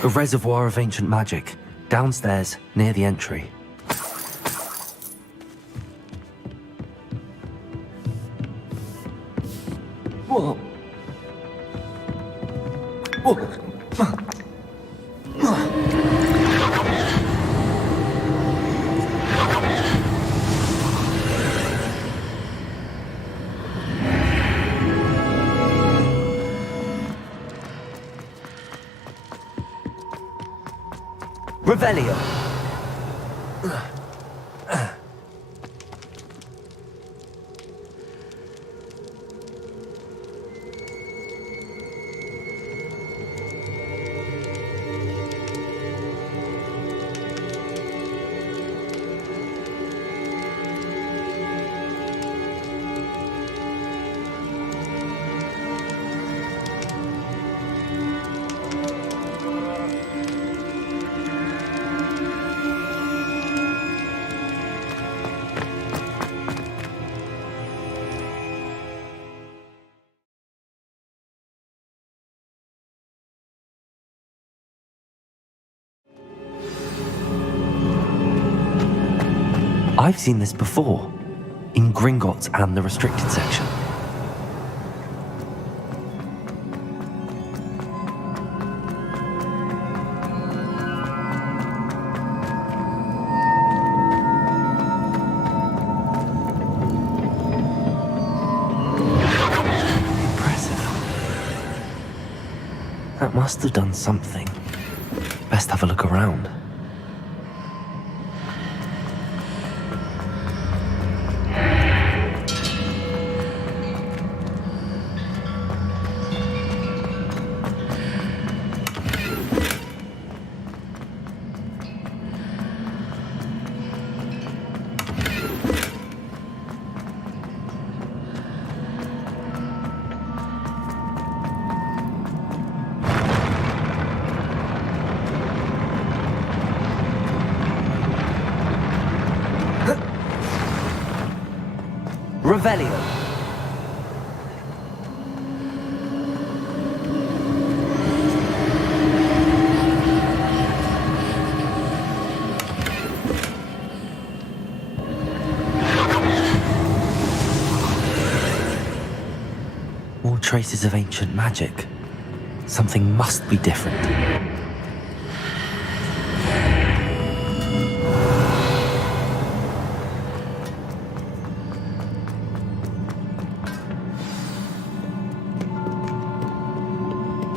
A reservoir of ancient magic, downstairs, near the entry. Revelio. I've seen this before, in Gringotts and the restricted section. Impressive. That must have done something. Best have a look around. Revelio. More traces of ancient magic. Something must be different.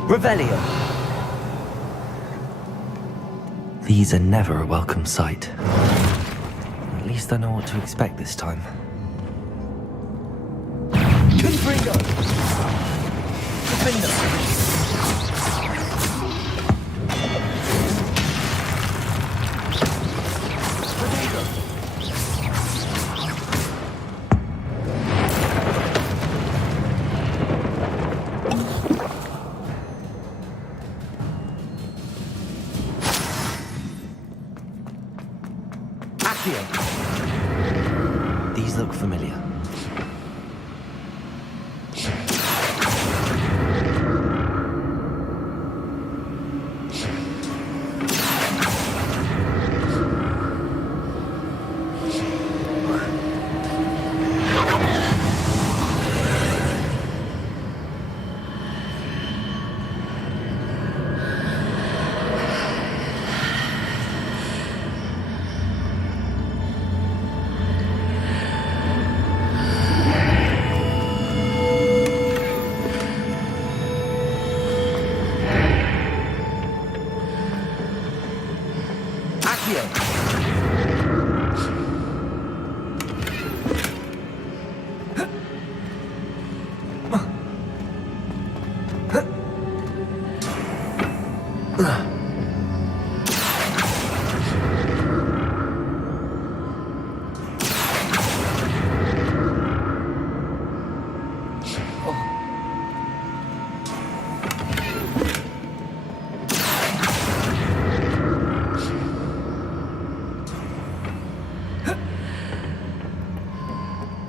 Revelio. These are never a welcome sight. At least I know what to expect this time. Confringo! Defender! These look familiar.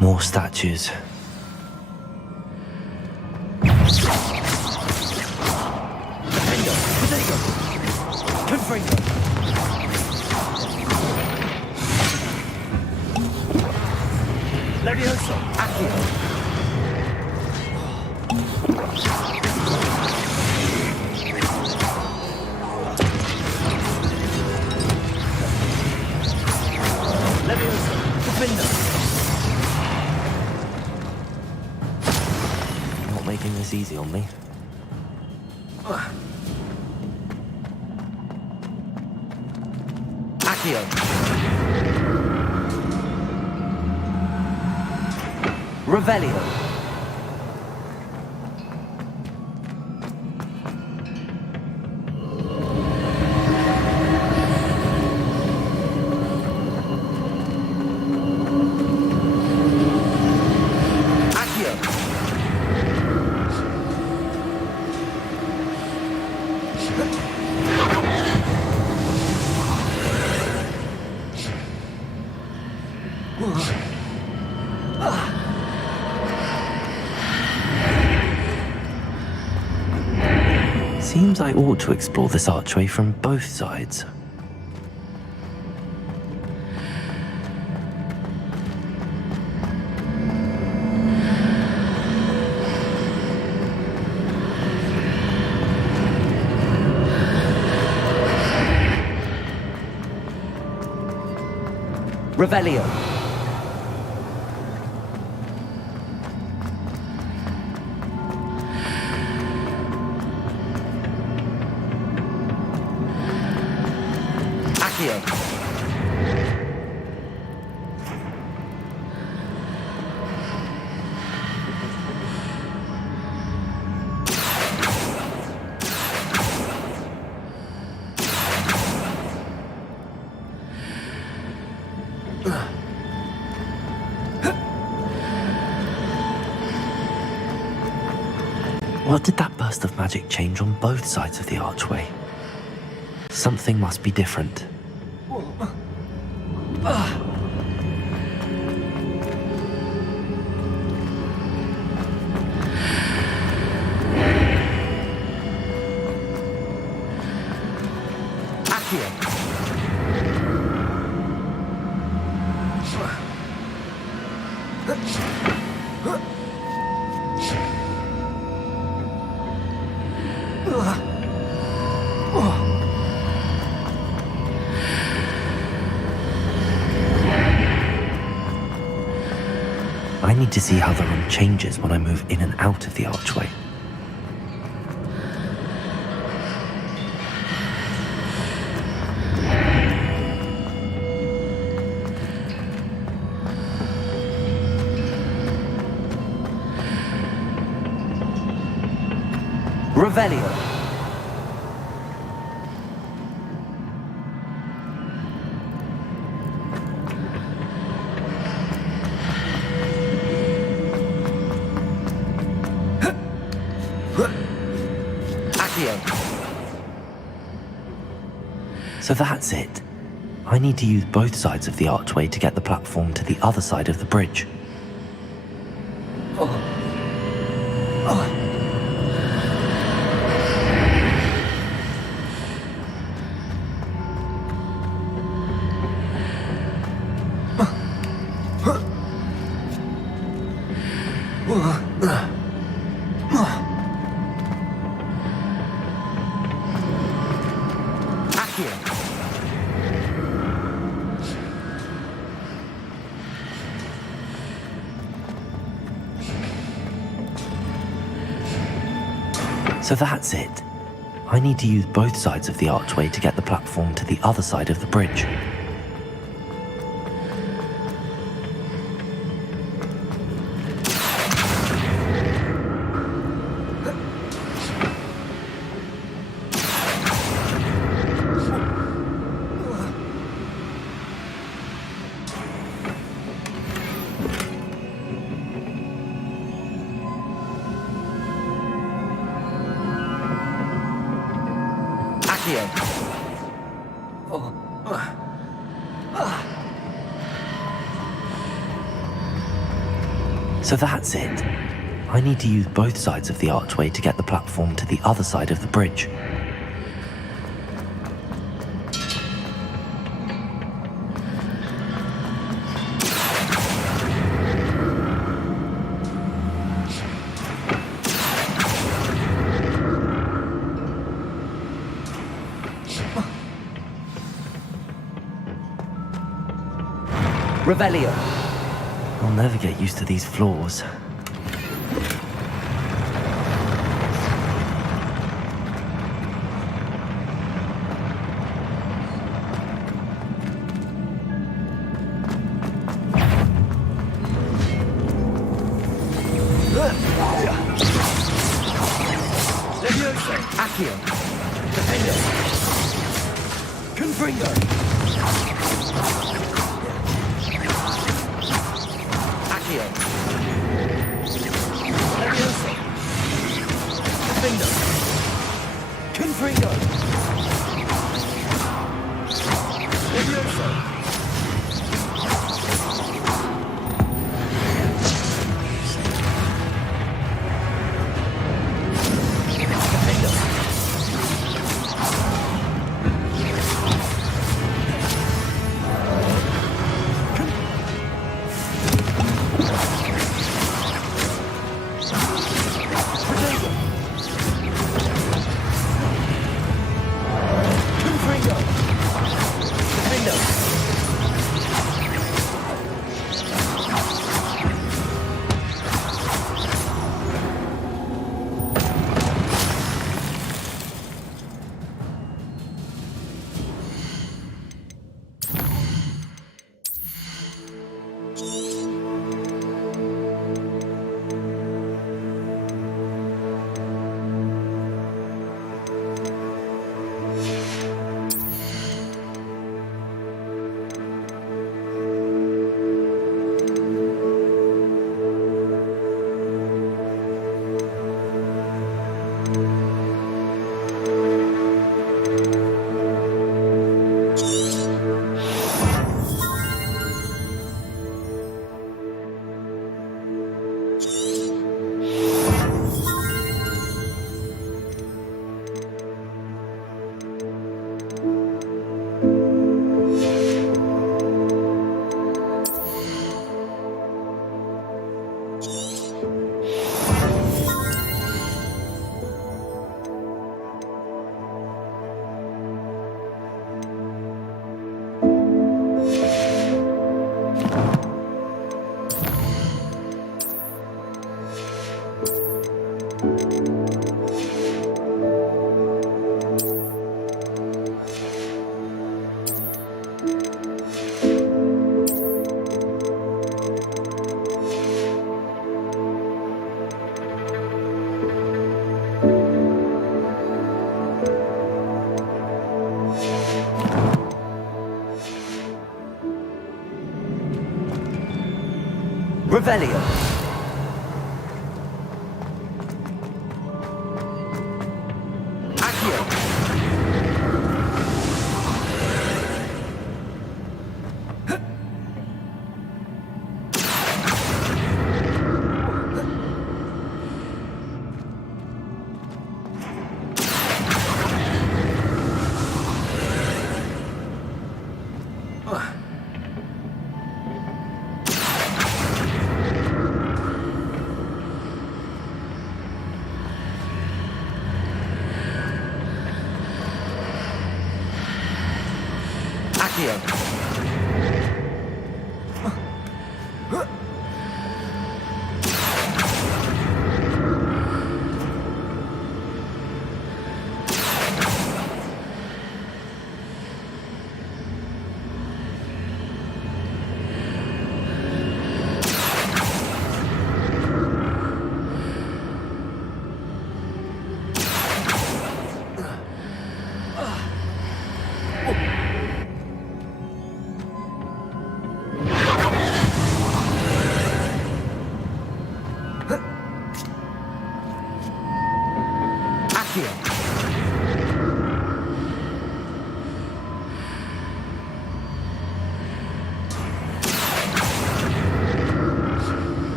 More statues. Levioso! Accio! Levioso! Defender! Not making this easy on me. Accio. Revelio. Accio. Seems I ought to explore this archway from both sides. Revelio. Accio. What did that burst of magic change on both sides of the archway? Something must be different. I need to see how the room changes when I move in and out of the archway. Revelio. So that's it. I need to use both sides of the archway to get the platform to the other side of the bridge. So that's it. I need to use both sides of the archway to get the platform to the other side of the bridge. So that's it. I need to use both sides of the archway to get the platform to the other side of the bridge. Revelio. I'll never get used to these floors. Accio. Defender. Confringo. Accio. Leviosa. Defender. Confringo. Leviosa. Revelio. Accio. Accio.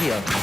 Accio.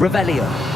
Revelio.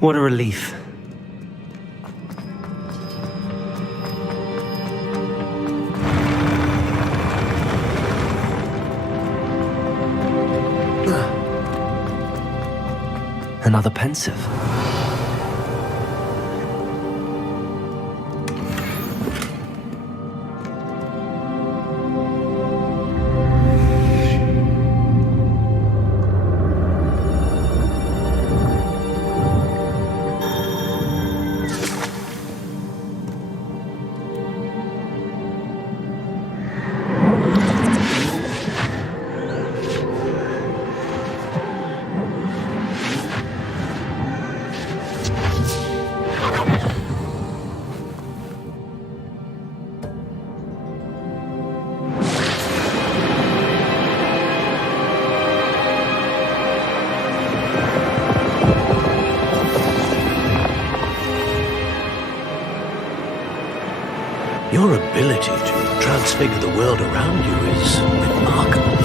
What a relief. Another pensive. Your ability to transfigure the world around you is remarkable.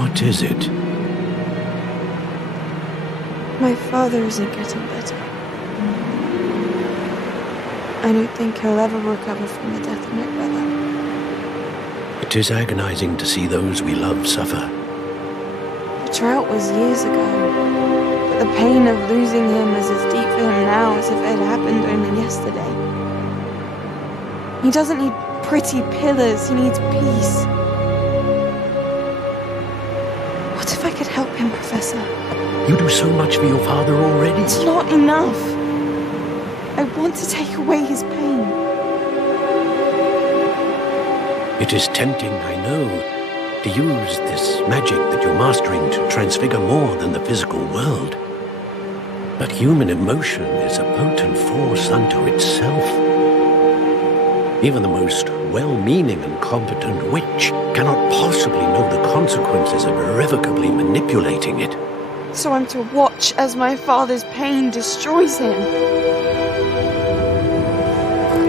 What is it? My father isn't getting better. I don't think he'll ever recover from the death of my brother. It is agonizing to see those we love suffer. The drought was years ago, but the pain of losing him is as deep for him now as if it had happened only yesterday. He doesn't need pretty pillars, he needs peace. What if I could help him, Professor? You do so much for your father already. It's not enough. I want to take away his pain. It is tempting, I know, to use this magic that you're mastering to transfigure more than the physical world. But human emotion is a potent force unto itself. Even the most well-meaning and competent witch cannot possibly know the consequences of irrevocably manipulating it. So I'm to watch as my father's pain destroys him.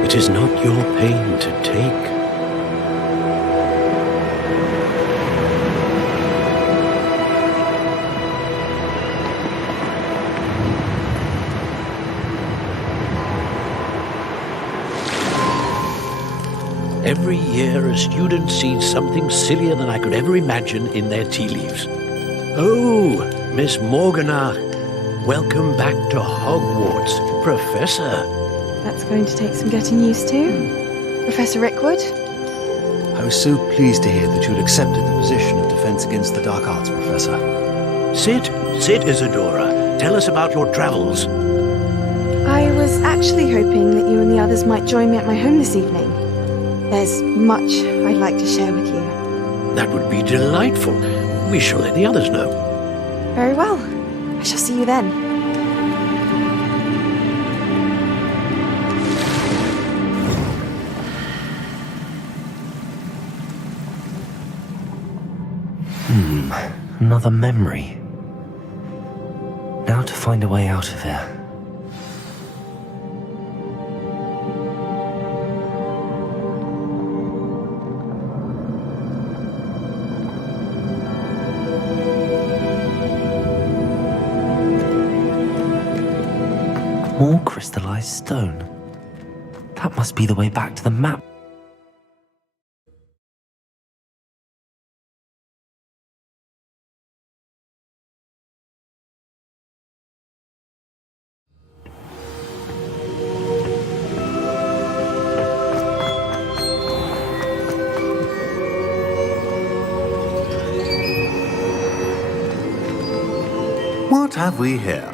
It is not your pain to take. Every year, a student sees something sillier than I could ever imagine in their tea leaves. Oh, Miss Morgana, welcome back to Hogwarts, Professor. That's going to take some getting used to. Professor Rickwood? I was so pleased to hear that you had accepted the position of Defense Against the Dark Arts, Professor. Sit, Isadora. Tell us about your travels. I was actually hoping that you and the others might join me at my home this evening. There's much I'd like to share with you. That would be delightful. We shall let the others know. Very well. I shall see you then. Another memory. Now to find a way out of here. More crystallized stone. That must be the way back to the map. What have we here?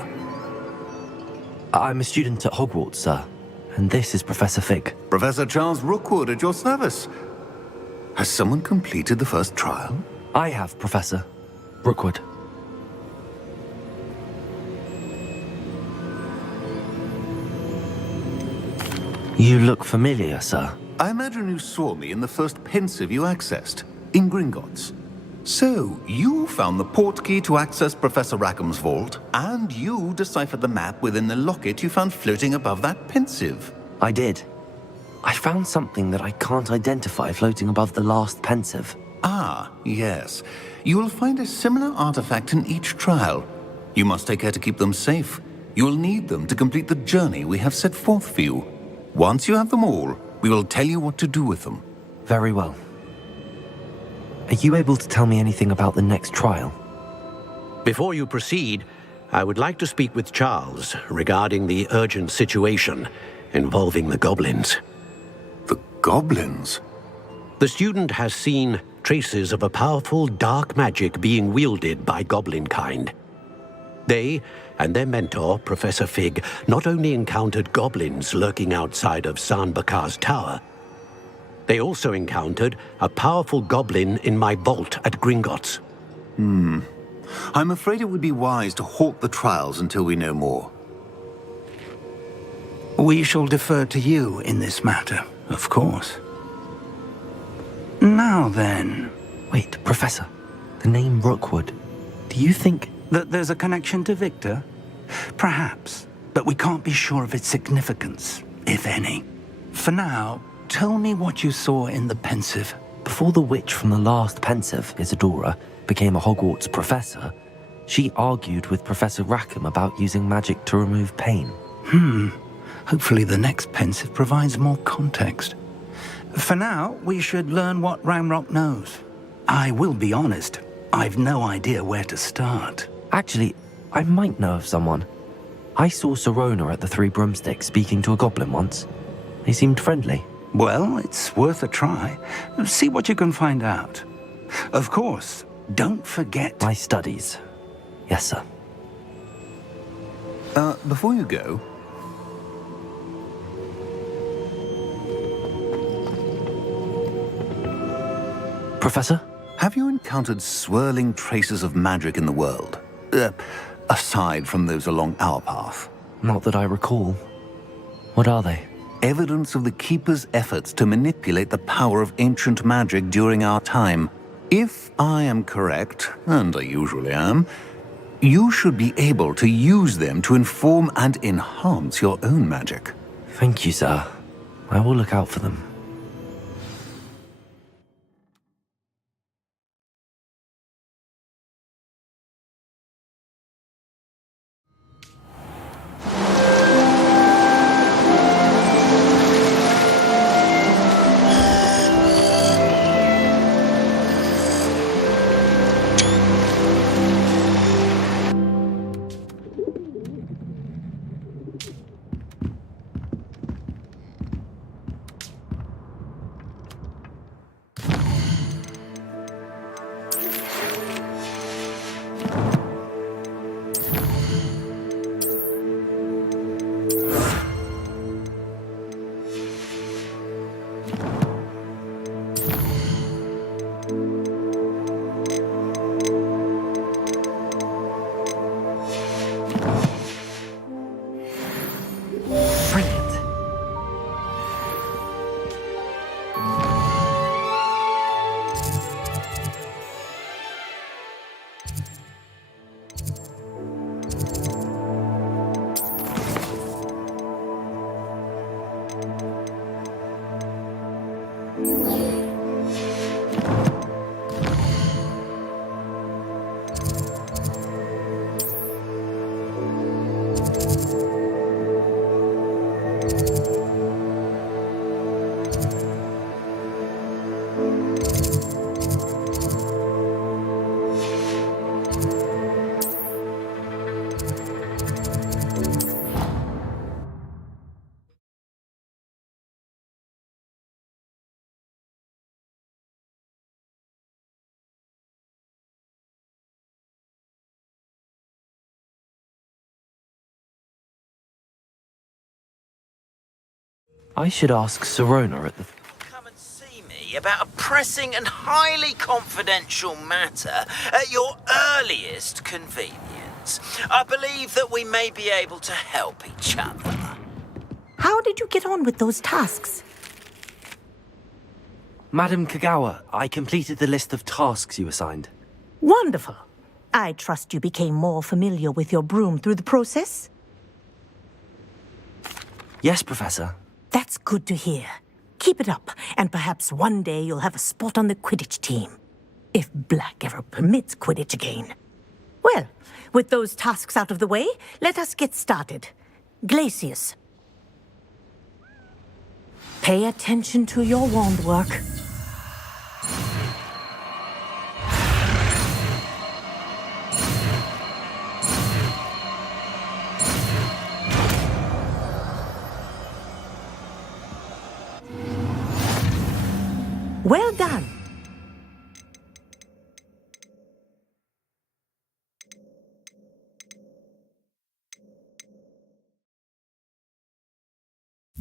I'm a student at Hogwarts, sir. And this is Professor Fig. Professor Charles Rookwood at your service. Has someone completed the first trial? I have, Professor Rookwood. You look familiar, sir. I imagine you saw me in the first pensive you accessed, in Gringotts. So, you found the portkey to access Professor Rackham's vault, and you deciphered the map within the locket you found floating above that pensive. I did. I found something that I can't identify floating above the last pensive. Ah, yes. You will find a similar artifact in each trial. You must take care to keep them safe. You will need them to complete the journey we have set forth for you. Once you have them all, we will tell you what to do with them. Very well. Are you able to tell me anything about the next trial? Before you proceed, I would like to speak with Charles regarding the urgent situation involving the goblins. The goblins? The student has seen traces of a powerful dark magic being wielded by goblin kind. They and their mentor, Professor Fig, not only encountered goblins lurking outside of San Bakar's tower, they also encountered a powerful goblin in my vault at Gringotts. I'm afraid it would be wise to halt the trials until we know more. We shall defer to you in this matter, of course. Now then... Wait, Professor. The name Rookwood. Do you think... that there's a connection to Victor? Perhaps, but we can't be sure of its significance, if any. For now, tell me what you saw in the pensive. Before the witch from the last pensive, Isadora, became a Hogwarts professor, she argued with Professor Rackham about using magic to remove pain. Hopefully the next pensive provides more context. For now, we should learn what Ramrock knows. I will be honest, I've no idea where to start. Actually, I might know of someone. I saw Sirona at the Three Broomsticks speaking to a goblin once. They seemed friendly. Well, it's worth a try. See what you can find out. Of course, don't forget... my studies. Yes, sir. Before you go... Professor? Have you encountered swirling traces of magic in the world? Aside from those along our path? Not that I recall. What are they? Evidence of the Keeper's efforts to manipulate the power of ancient magic during our time. If I am correct, and I usually am, you should be able to use them to inform and enhance your own magic. Thank you, sir. I will look out for them. I should ask Sirona at the... Come and see me about a pressing and highly confidential matter at your earliest convenience. I believe that we may be able to help each other. How did you get on with those tasks? Madam Kagawa, I completed the list of tasks you assigned. Wonderful. I trust you became more familiar with your broom through the process? Yes, Professor. That's good to hear. Keep it up, and perhaps one day you'll have a spot on the Quidditch team. if Black ever permits Quidditch again. Well, with those tasks out of the way, let us get started. Glacius. Pay attention to your wand work. Well done.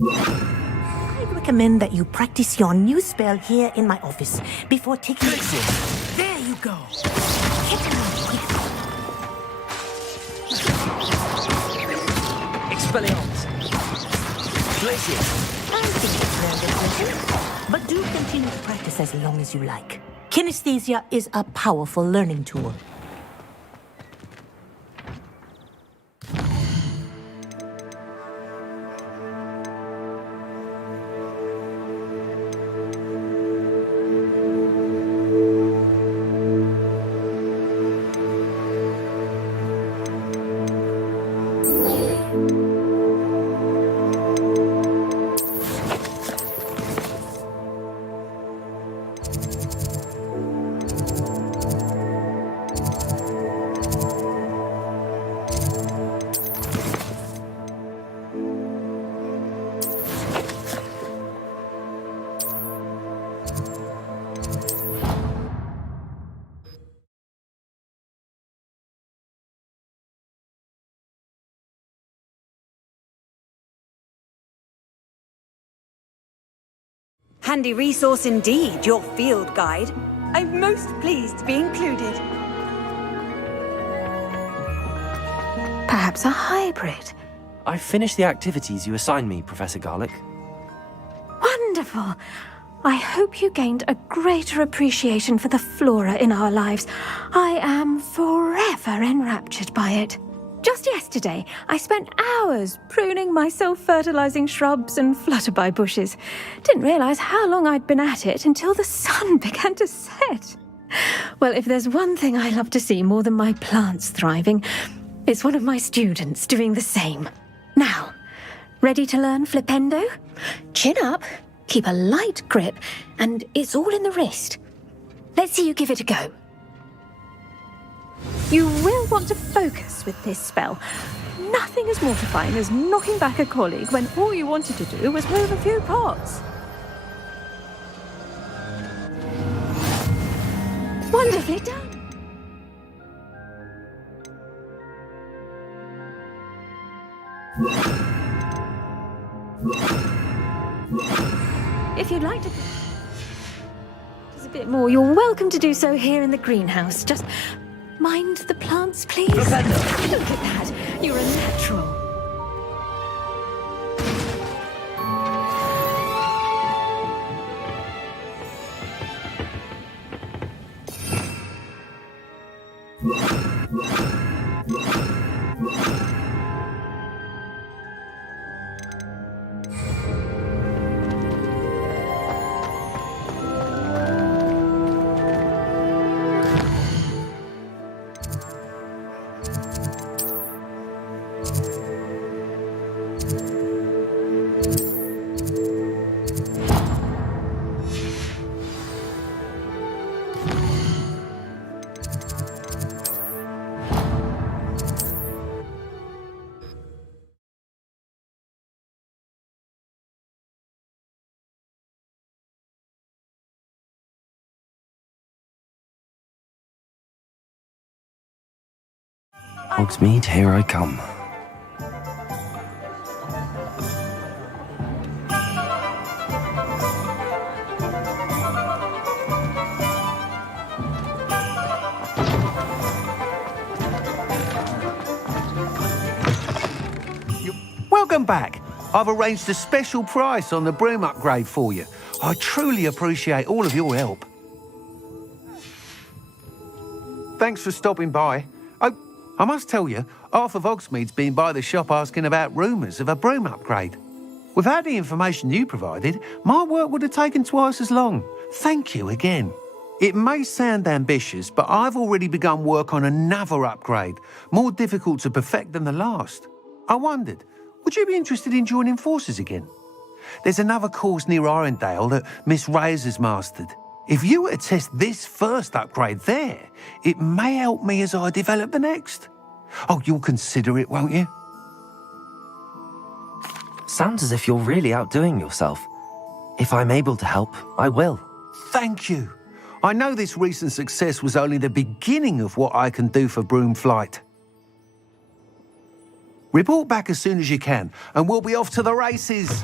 I recommend that you practice your new spell here in my office before taking it. There you go. Hit him. Expelliarmus. Glacius. I think it's learned it, but do continue to practice as long as you like. Kinesthesia is a powerful learning tool. Handy resource indeed, your field guide. I'm most pleased to be included. Perhaps a hybrid. I finished the activities you assigned me, Professor Garlick. Wonderful. I hope you gained a greater appreciation for the flora in our lives. I am forever enraptured by it. Just yesterday, I spent hours pruning my self-fertilizing shrubs and flutterby bushes. Didn't realize how long I'd been at it until the sun began to set. Well, if there's one thing I love to see more than my plants thriving, it's one of my students doing the same. Now, ready to learn Flipendo? Chin up, keep a light grip, and it's all in the wrist. Let's see you give it a go. You will want to focus with this spell. Nothing as mortifying as knocking back a colleague when all you wanted to do was move a few pots. Wonderfully done. If you'd like to just a bit more, you're welcome to do so here in the greenhouse. Just mind the plants, please. Look at that. You're a natural. Hogsmeade, here I come. Welcome back. I've arranged a special price on the broom upgrade for you. I truly appreciate all of your help. Thanks for stopping by. I must tell you, half of Hogsmeade's been by the shop asking about rumours of a broom upgrade. Without the information you provided, my work would have taken twice as long. Thank you again. It may sound ambitious, but I've already begun work on another upgrade, more difficult to perfect than the last. I wondered, would you be interested in joining forces again? There's another course near Arendale that Miss Reyes has mastered. If you were to test this first upgrade there, it may help me as I develop the next. Oh, you'll consider it, won't you? Sounds as if you're really outdoing yourself. If I'm able to help, I will. Thank you. I know this recent success was only the beginning of what I can do for Broomflight. Report back as soon as you can, and we'll be off to the races.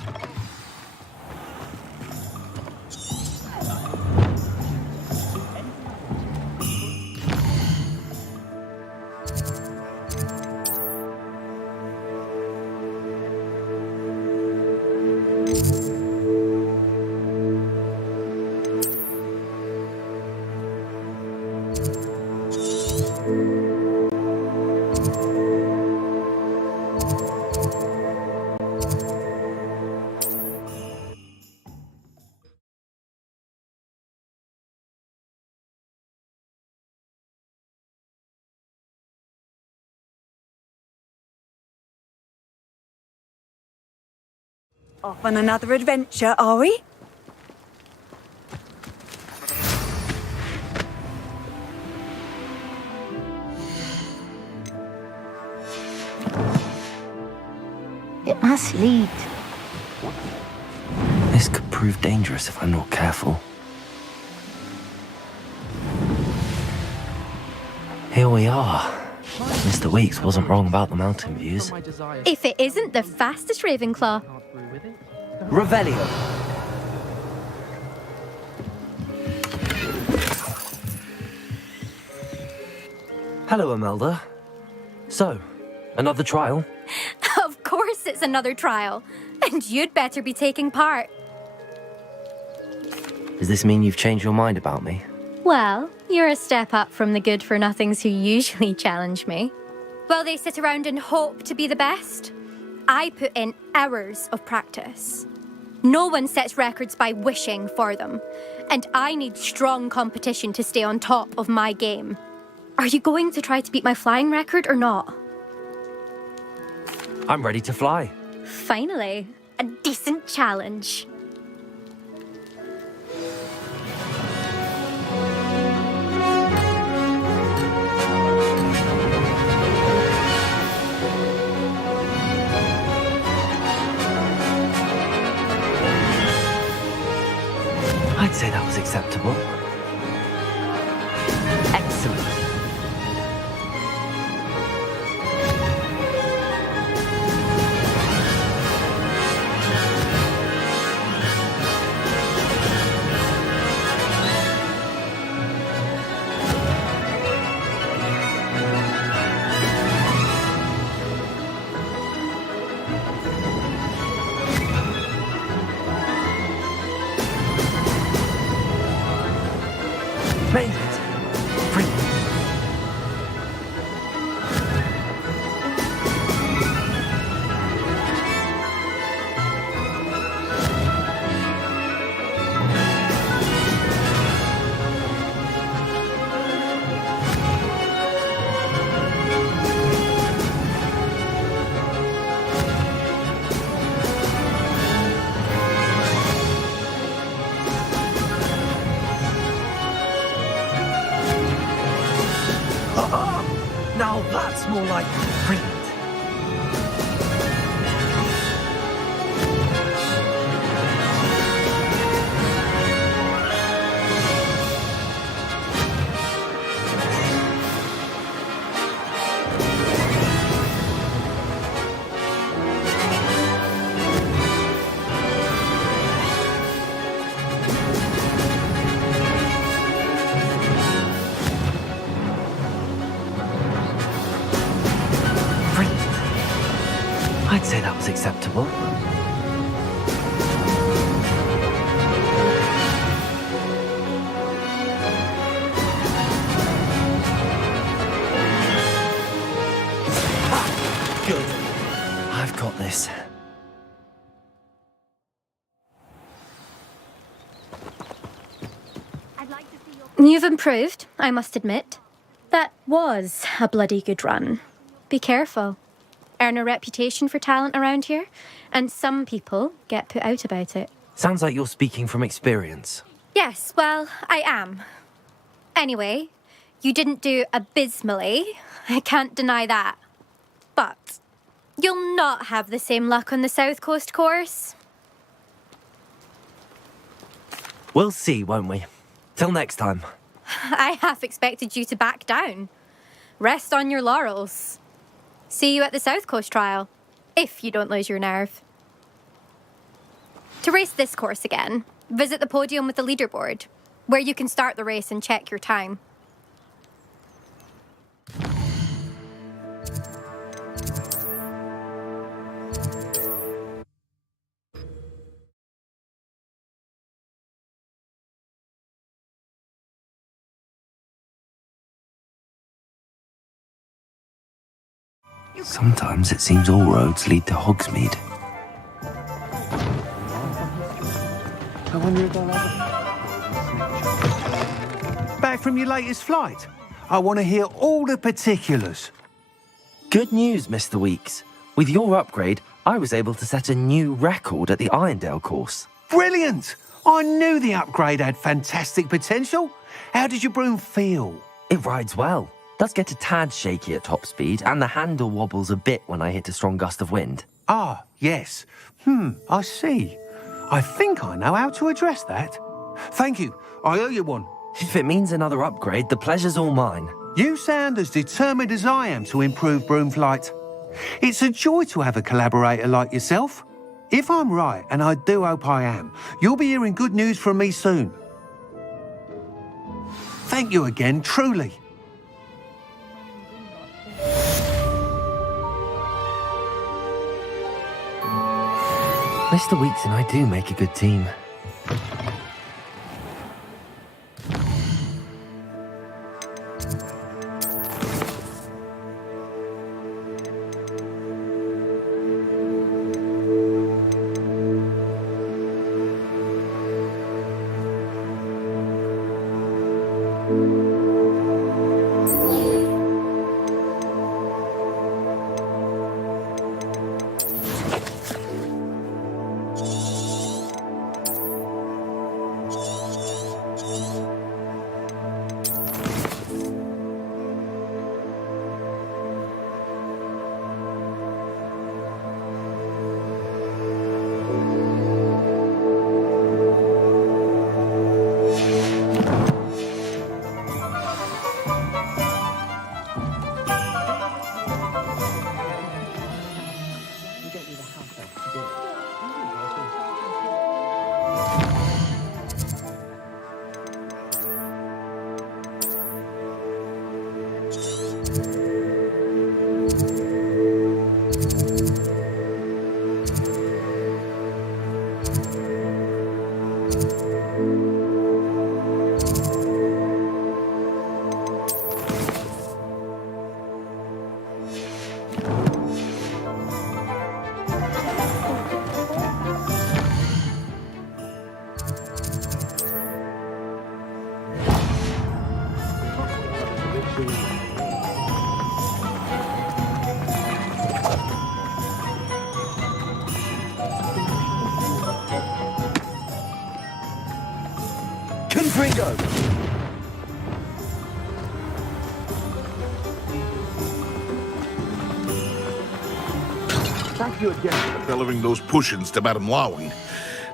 Off on another adventure, are we? It must lead. This could prove dangerous if I'm not careful. Here we are. Mr. Weeks wasn't wrong about the mountain views. If it isn't the fastest Ravenclaw. Revelio. Hello, Imelda. So, another trial? Of course it's another trial. And you'd better be taking part. Does this mean you've changed your mind about me? Well, you're a step up from the good-for-nothings who usually challenge me. Well, they sit around and hope to be the best. I put in hours of practice. No one sets records by wishing for them. And I need strong competition to stay on top of my game. Are you going to try to beat my flying record or not? I'm ready to fly. Finally, a decent challenge. I'd say that was acceptable. Excellent. Made it. Brilliant. Now that's more like brilliant. I'd say that was acceptable. Good. I've got this. You've improved, I must admit. That was a bloody good run. Be careful. Earn a reputation for talent around here, and some people get put out about it. Sounds like you're speaking from experience. Yes, well, I am. Anyway, you didn't do abysmally. I can't deny that. But you'll not have the same luck on the South Coast course. We'll see, won't we? Till next time. I half expected you to back down. Rest on your laurels. See you at the South Coast trial, if you don't lose your nerve. To race this course again, visit the podium with the leaderboard, where you can start the race and check your time. Sometimes it seems all roads lead to Hogsmeade. Back from your latest flight? I want to hear all the particulars. Good news, Mr. Weeks. With your upgrade, I was able to set a new record at the Irondale course. Brilliant! I knew the upgrade had fantastic potential. How did your broom feel? It rides well. Does get a tad shaky at top speed, and the handle wobbles a bit when I hit a strong gust of wind. Ah, yes. I see. I think I know how to address that. Thank you. I owe you one. If it means another upgrade, the pleasure's all mine. You sound as determined as I am to improve broom flight. It's a joy to have a collaborator like yourself. If I'm right, and I do hope I am, you'll be hearing good news from me soon. Thank you again, truly. Mr. Weeks and I do make a good team. Confringo! Thank you again for delivering those potions to Madame Lawing.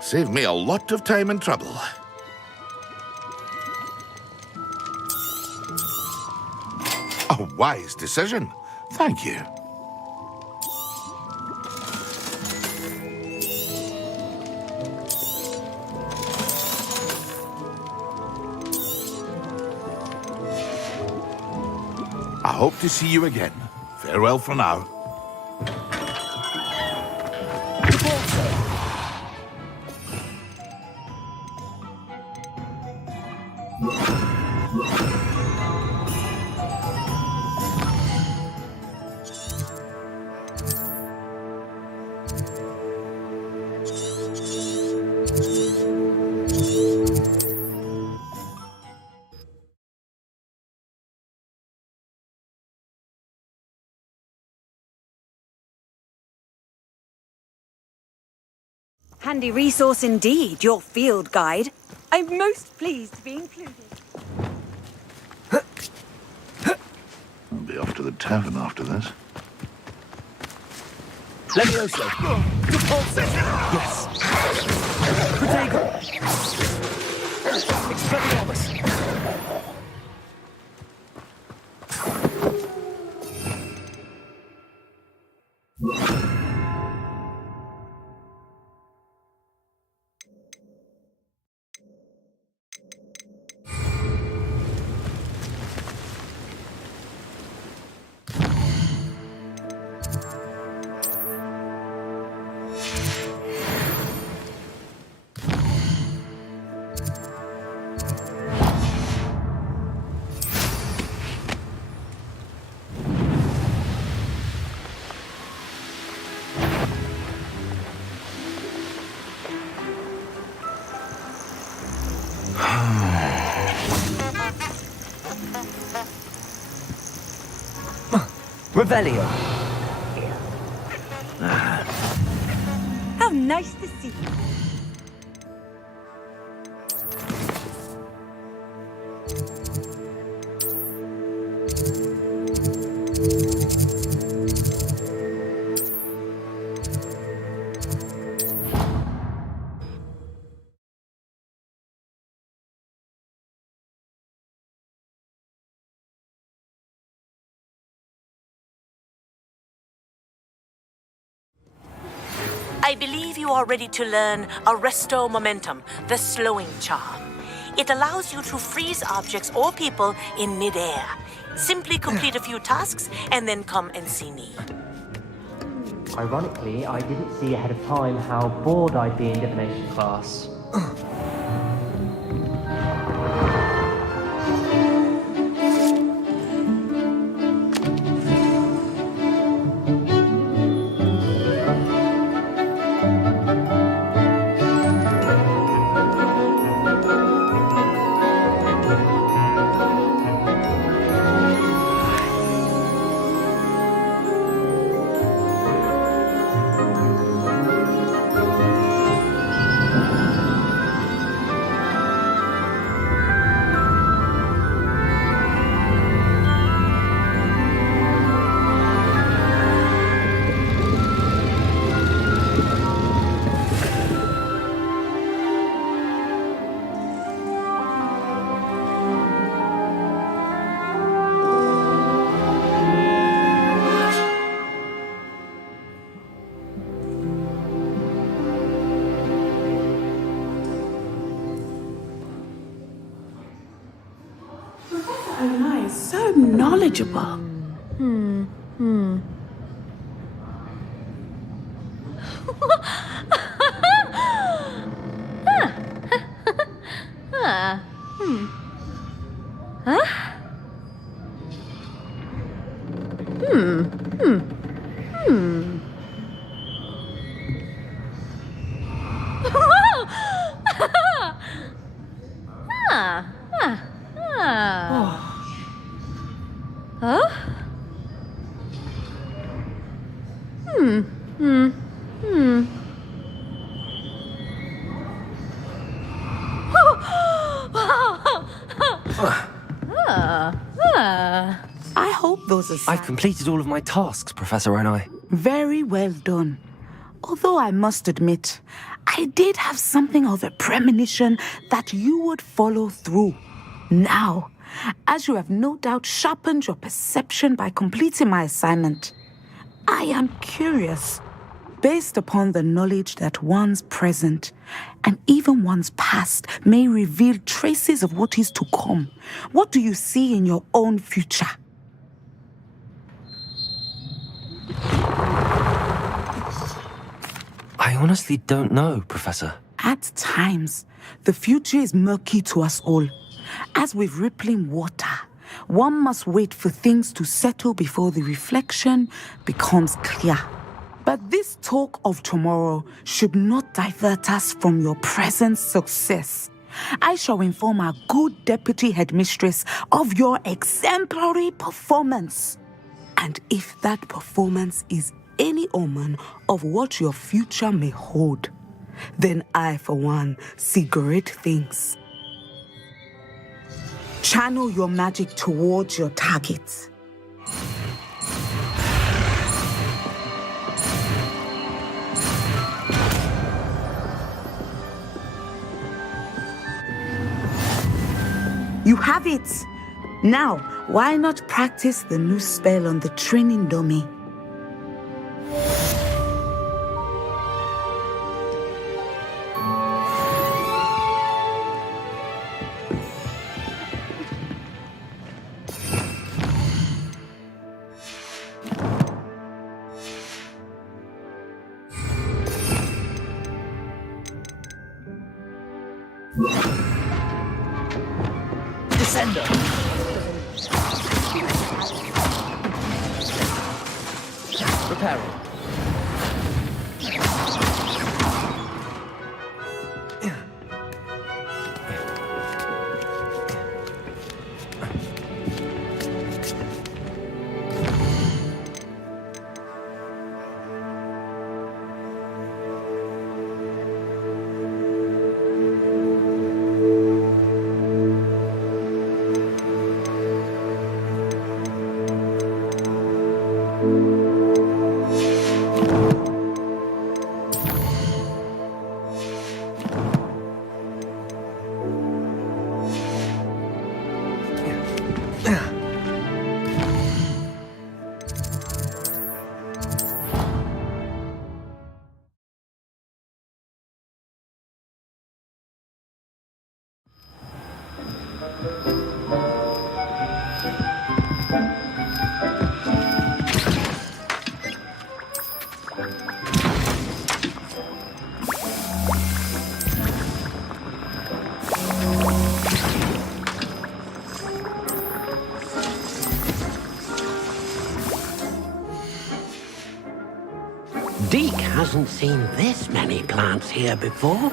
Saved me a lot of time and trouble. A wise decision. Thank you. I hope to see you again. Farewell for now. handy resource indeed, your field guide. I'm most pleased to be included. I'll be off to the tavern after this. Levioso! Yes! Protego! Expelliarmus! Revelio. How nice to see you. I believe you are ready to learn Arresto Momentum, the slowing charm. It allows you to freeze objects or people in midair. Simply complete a few tasks and then come and see me. Ironically, I didn't see ahead of time how bored I'd be in divination class. So knowledgeable. I hope those are I've completed all of my tasks, Professor Onai. very well done. Although I must admit, I did have something of a premonition that you would follow through. Now, as you have no doubt sharpened your perception by completing my assignment, I am curious, based upon the knowledge that one's present and even one's past may reveal traces of what is to come. What do you see in your own future? I honestly don't know, Professor. At times, the future is murky to us all. As with rippling water, one must wait for things to settle before the reflection becomes clear. But this talk of tomorrow should not divert us from your present success. I shall inform our good deputy headmistress of your exemplary performance. And if that performance is any omen of what your future may hold, then I, for one, see great things. Channel your magic towards your target. You have it! Now, why not practice the new spell on the training dummy? Descender! Repairing. Deke hasn't seen this many plants here before.